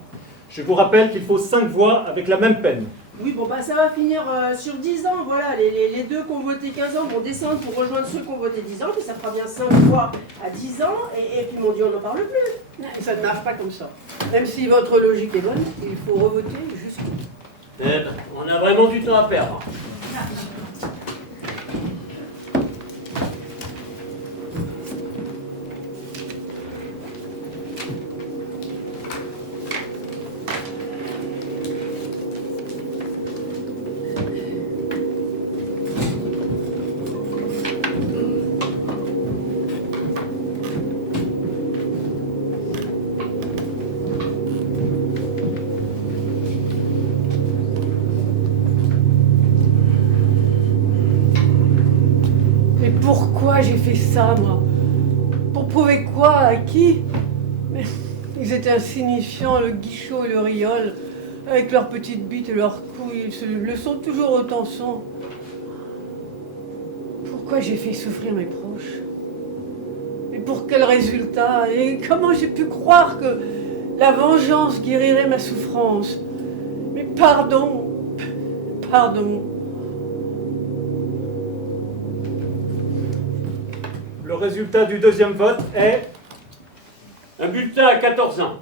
Je vous rappelle qu'il faut 5 voix avec la même peine. Oui, bon, bah ça va finir sur 10 ans, voilà. Les deux qui ont voté 15 ans vont descendre pour rejoindre ceux qui ont voté 10 ans, puis ça fera bien 5 fois à 10 ans, et puis mon Dieu, on n'en parle plus. Ça ne marche pas comme ça. Même si votre logique est bonne, il faut revoter jusqu'au bout. Eh ben, on a vraiment du temps à perdre. Mais pourquoi j'ai fait ça, moi? Pour prouver quoi? À qui? Mais ils étaient insignifiants, le Guichot et le Riol, avec leurs petites bites et leurs couilles, ils se le sont toujours autant sont. Pourquoi j'ai fait souffrir mes proches? Et pour quel résultat? Et comment j'ai pu croire que la vengeance guérirait ma souffrance? Mais pardon, pardon. Le résultat du deuxième vote est... Un bulletin à 14 ans.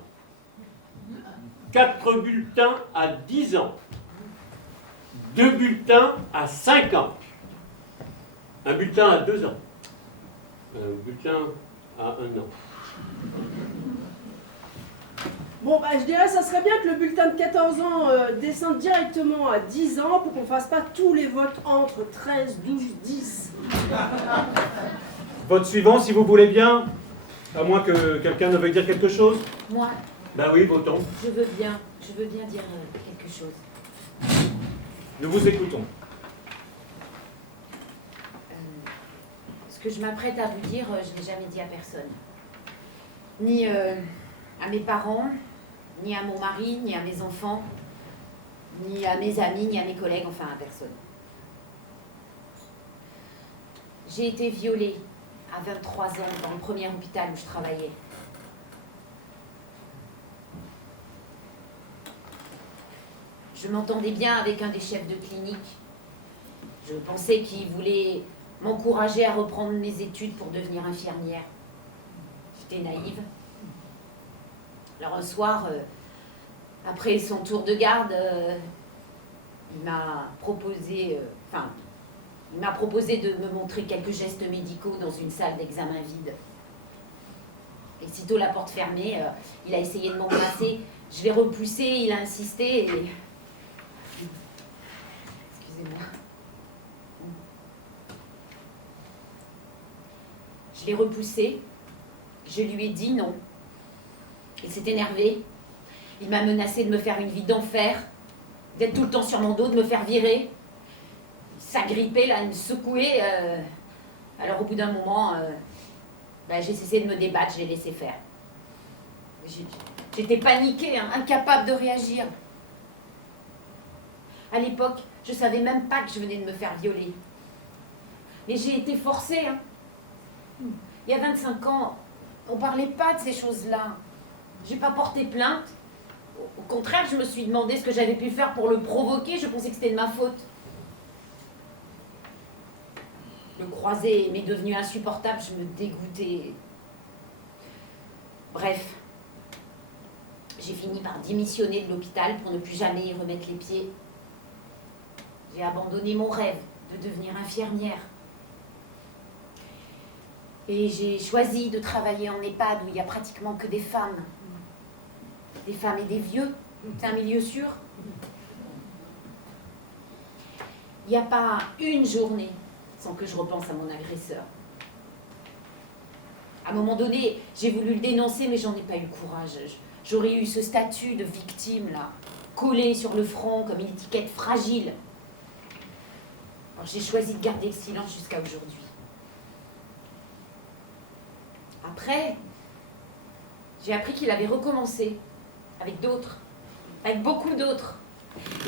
4 bulletins à 10 ans. 2 bulletins à 5 ans. Un bulletin à 2 ans. Un bulletin à 1 an. Bon, bah je dirais que ça serait bien que le bulletin de 14 ans descende directement à 10 ans pour qu'on fasse pas tous les votes entre 13, 12, 10. Vote suivant, si vous voulez bien, à moins que quelqu'un ne veuille dire quelque chose. Moi, Ben oui, votons. je veux bien dire quelque chose. Nous vous écoutons. Ce que je m'apprête à vous dire, je ne l'ai jamais dit à personne. Ni à mes parents, ni à mon mari, ni à mes enfants, ni à mes amis, ni à mes collègues, enfin à personne. J'ai été violée à 23 ans dans le premier hôpital où je travaillais. Je m'entendais bien avec un des chefs de clinique. Je pensais qu'il voulait m'encourager à reprendre mes études pour devenir infirmière. J'étais naïve. Alors un soir, après son tour de garde, il m'a proposé de me montrer quelques gestes médicaux dans une salle d'examen vide. Et sitôt la porte fermée, il a essayé de m'embrasser. Je l'ai repoussé, il a insisté et... Excusez-moi. Je l'ai repoussé. Je lui ai dit non. Il s'est énervé. Il m'a menacé de me faire une vie d'enfer, d'être tout le temps sur mon dos, de me faire virer. Il s'agrippait là, il me secouait. Alors au bout d'un moment, j'ai cessé de me débattre, je l'ai laissé faire. J'étais paniquée, hein, incapable de réagir. À l'époque, je ne savais même pas que je venais de me faire violer. Mais j'ai été forcée. Hein. Il y a 25 ans, on ne parlait pas de ces choses-là. Je n'ai pas porté plainte. Au contraire, je me suis demandé ce que j'avais pu faire pour le provoquer. Je pensais que c'était de ma faute. Le croisé m'est devenu insupportable. Je me dégoûtais. Bref. J'ai fini par démissionner de l'hôpital pour ne plus jamais y remettre les pieds. J'ai abandonné mon rêve de devenir infirmière. Et j'ai choisi de travailler en EHPAD où il n'y a pratiquement que des femmes. Des femmes et des vieux. C'est un milieu sûr. Il n'y a pas une journée sans que je repense à mon agresseur. À un moment donné, j'ai voulu le dénoncer, mais j'en ai pas eu le courage. J'aurais eu ce statut de victime, là, collé sur le front comme une étiquette fragile. Alors j'ai choisi de garder le silence jusqu'à aujourd'hui. Après, j'ai appris qu'il avait recommencé avec d'autres, avec beaucoup d'autres.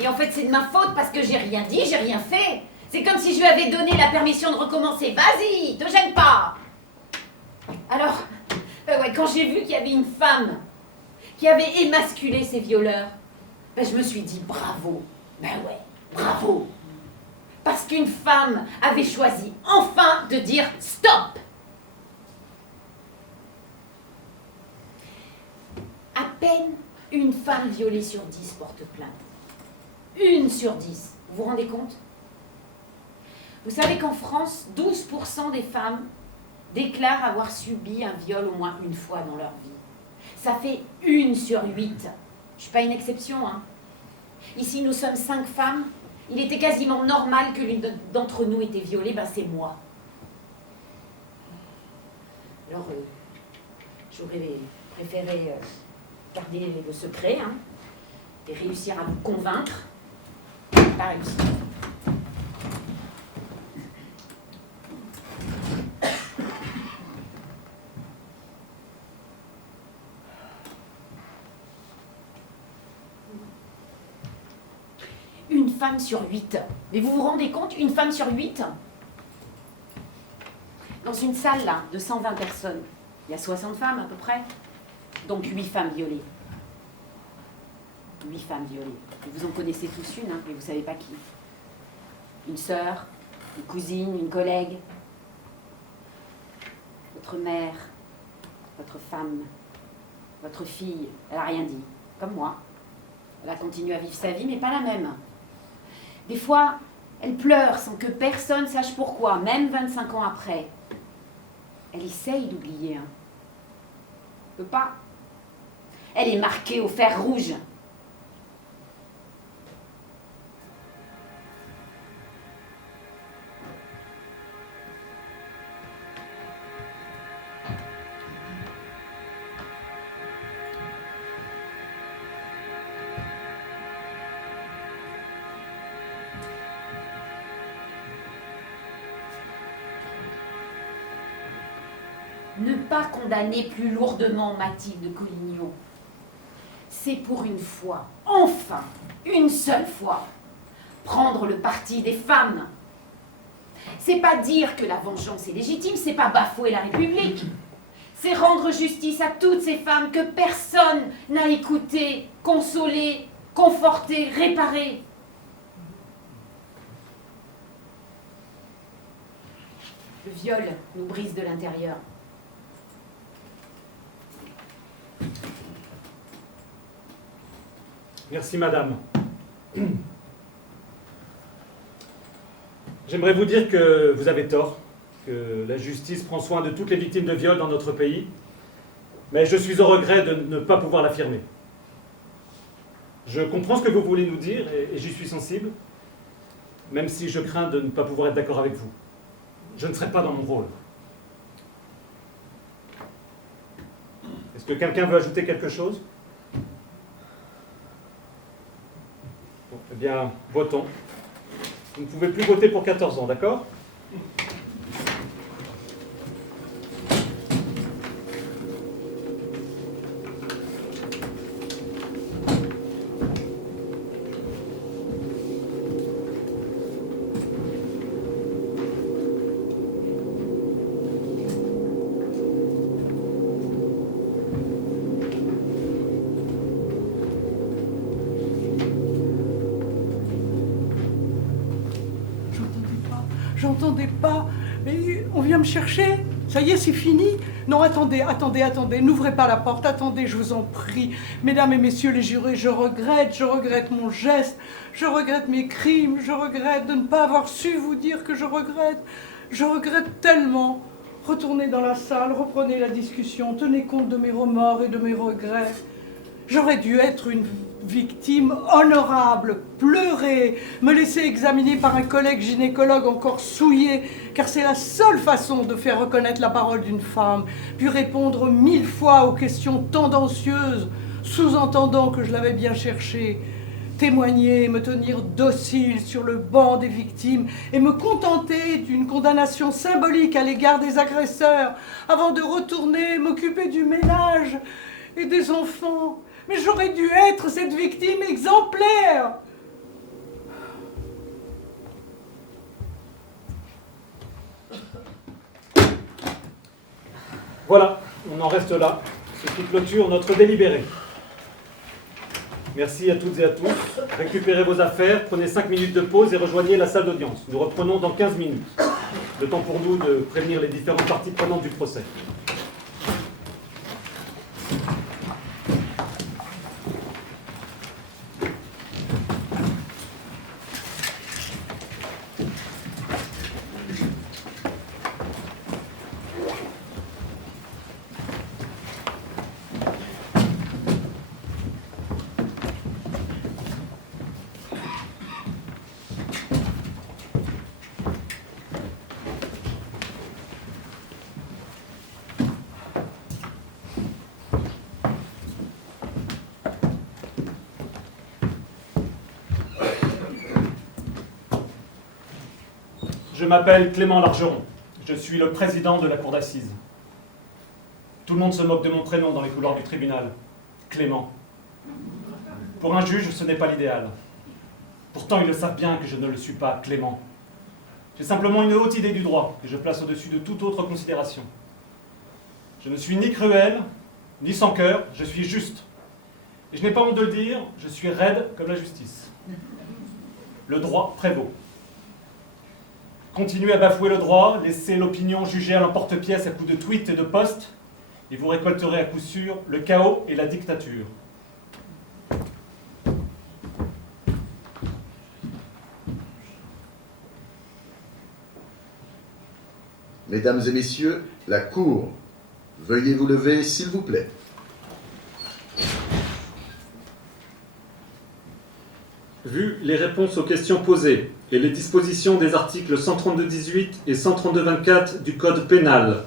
Et en fait, c'est de ma faute parce que j'ai rien dit, j'ai rien fait. C'est comme si je lui avais donné la permission de recommencer. Vas-y, te gêne pas. Alors, quand j'ai vu qu'il y avait une femme qui avait émasculé ses violeurs, je me suis dit bravo. Bravo. Parce qu'une femme avait choisi enfin de dire stop. À peine une femme violée sur 10 porte plainte. 1 sur 10. Vous vous rendez compte? Vous savez qu'en France, 12% des femmes déclarent avoir subi un viol au moins une fois dans leur vie. Ça fait 1 sur 8. Je ne suis pas une exception, hein. Ici, nous sommes 5 femmes. Il était quasiment normal que l'une d'entre nous était violée, c'est moi. Alors, j'aurais préféré garder le secret, hein, et réussir à vous convaincre. Pas réussi. Une femme sur 8. Mais vous vous rendez compte, une femme sur 8? Dans une salle là, de 120 personnes, il y a 60 femmes à peu près. Donc 8 femmes violées. 8 femmes violées. Et vous en connaissez tous une, hein, mais vous ne savez pas qui. Une sœur, une cousine, une collègue. Votre mère, votre femme, votre fille, elle n'a rien dit. Comme moi. Elle a continué à vivre sa vie, mais pas la même. Des fois, elle pleure sans que personne sache pourquoi, même 25 ans après. Elle essaye d'oublier. Hein. Elle ne peut pas. Elle est marquée au fer rouge. Ne pas condamner plus lourdement Mathilde Collignon. C'est pour une fois, enfin, une seule fois, prendre le parti des femmes. C'est pas dire que la vengeance est légitime, c'est pas bafouer la République. C'est rendre justice à toutes ces femmes que personne n'a écoutées, consolées, confortées, réparées. Le viol nous brise de l'intérieur. Merci, madame. J'aimerais vous dire que vous avez tort, que la justice prend soin de toutes les victimes de viol dans notre pays, mais je suis au regret de ne pas pouvoir l'affirmer. Je comprends ce que vous voulez nous dire et j'y suis sensible, même si je crains de ne pas pouvoir être d'accord avec vous. Je ne serai pas dans mon rôle. Est-ce que quelqu'un veut ajouter quelque chose? Bon, eh bien, votons. Vous ne pouvez plus voter pour 14 ans, d'accord? J'entendais pas. Mais on vient me chercher. Ça y est, c'est fini. Non, attendez, n'ouvrez pas la porte, attendez, je vous en prie. Mesdames et messieurs les jurés, je regrette mon geste, je regrette mes crimes, je regrette de ne pas avoir su vous dire que je regrette tellement. Retournez dans la salle, reprenez la discussion, tenez compte de mes remords et de mes regrets. J'aurais dû être une victime honorable, pleurer, me laisser examiner par un collègue gynécologue encore souillé, car c'est la seule façon de faire reconnaître la parole d'une femme, puis répondre 1000 fois aux questions tendancieuses, sous-entendant que je l'avais bien cherché, témoigner, me tenir docile sur le banc des victimes et me contenter d'une condamnation symbolique à l'égard des agresseurs, avant de retourner m'occuper du ménage et des enfants. Mais j'aurais dû être cette victime exemplaire. Voilà, on en reste là, ce qui clôture notre délibéré. Merci à toutes et à tous. Récupérez vos affaires, prenez 5 minutes de pause et rejoignez la salle d'audience. Nous reprenons dans 15 minutes. Le temps pour nous de prévenir les différentes parties prenantes du procès. Je m'appelle Clément Largeron. Je suis le président de la cour d'assises. Tout le monde se moque de mon prénom dans les couloirs du tribunal. Clément. Pour un juge, ce n'est pas l'idéal. Pourtant, ils le savent bien que je ne le suis pas, Clément. J'ai simplement une haute idée du droit que je place au-dessus de toute autre considération. Je ne suis ni cruel, ni sans cœur, je suis juste. Et je n'ai pas honte de le dire, je suis raide comme la justice. Le droit prévaut. Continuez à bafouer le droit, laissez l'opinion juger à l'emporte-pièce à coups de tweets et de posts, et vous récolterez à coup sûr le chaos et la dictature. Mesdames et messieurs, la Cour, veuillez vous lever, s'il vous plaît. Vu les réponses aux questions posées et les dispositions des articles 132-18 et 132-24 du Code pénal,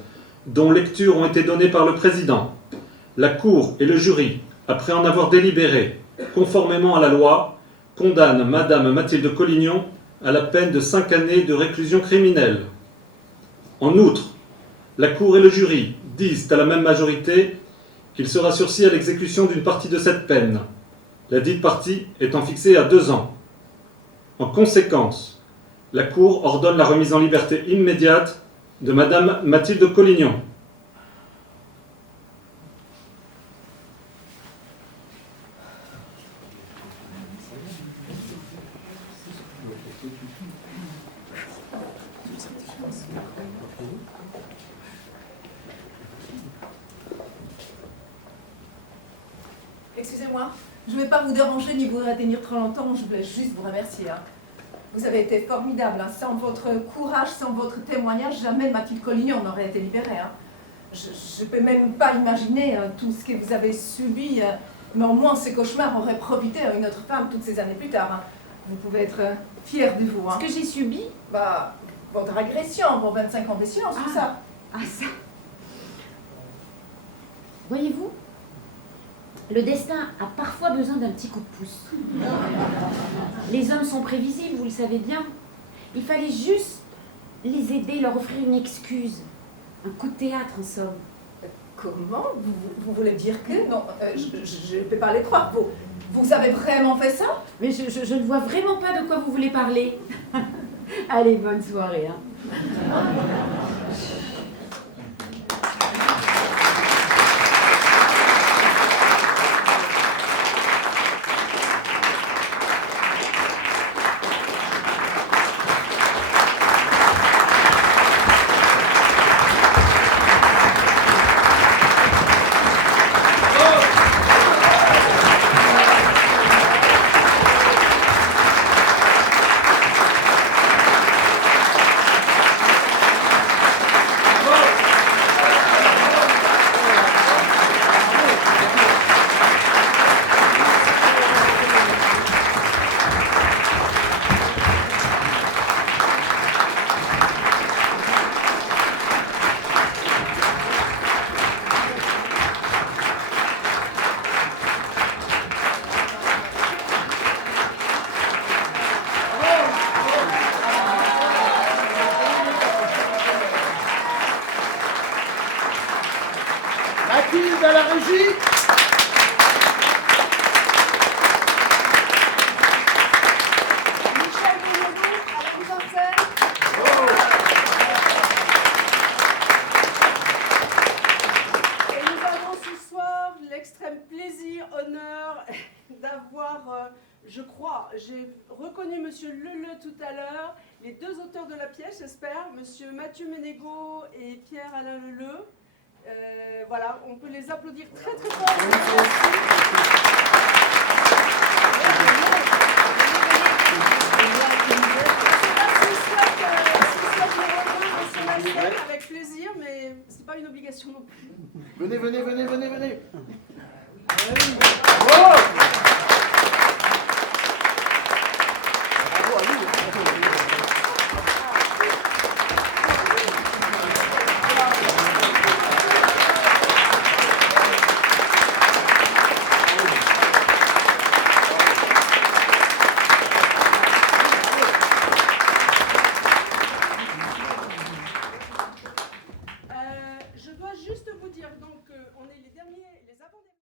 dont lecture ont été données par le Président, la Cour et le jury, après en avoir délibéré, conformément à la loi, condamnent Madame Mathilde Collignon à la peine de 5 années de réclusion criminelle. En outre, la Cour et le jury disent à la même majorité qu'il sera sursis à l'exécution d'une partie de cette peine, la dite partie étant fixée à 2 ans. En conséquence, La Cour ordonne la remise en liberté immédiate de Madame Mathilde Collignon. Excusez-moi, je ne vais pas vous déranger ni vous retenir trop longtemps, je voulais juste vous remercier. Vous avez été formidable. Sans votre courage, sans votre témoignage, jamais Mathilde Collignon n'aurait été libérée. Je ne peux même pas imaginer tout ce que vous avez subi, mais au moins ces cauchemars auraient profité à une autre femme toutes ces années plus tard. Vous pouvez être fière de vous. Ce que j'ai subi? Bah, votre agression, vos 25 ans de silence, tout ça. Ah, ça. Voyez-vous, le destin a parfois besoin d'un petit coup de pouce. Les hommes sont prévisibles, vous le savez bien. Il fallait juste les aider, leur offrir une excuse. Un coup de théâtre, en somme. Comment? Vous voulez dire que... Non, je ne peux pas les croire. Vous avez vraiment fait ça? Mais je ne vois vraiment pas de quoi vous voulez parler. Allez, bonne soirée. Mathilde à la régie. Michel Benedou, à la mise en scène. Et nous avons ce soir l'extrême plaisir, honneur d'avoir, je crois, j'ai reconnu Monsieur Leleu tout à l'heure, les deux auteurs de la pièce, j'espère, Monsieur Mathieu Ménégo et Pierre-Alain Leleu. Voilà, on peut les applaudir très très fort. Avec plaisir, mais c'est pas une obligation non plus. Venez, venez, venez, venez, venez. Je dois juste vous dire, donc, on est les derniers, les avant-derniers.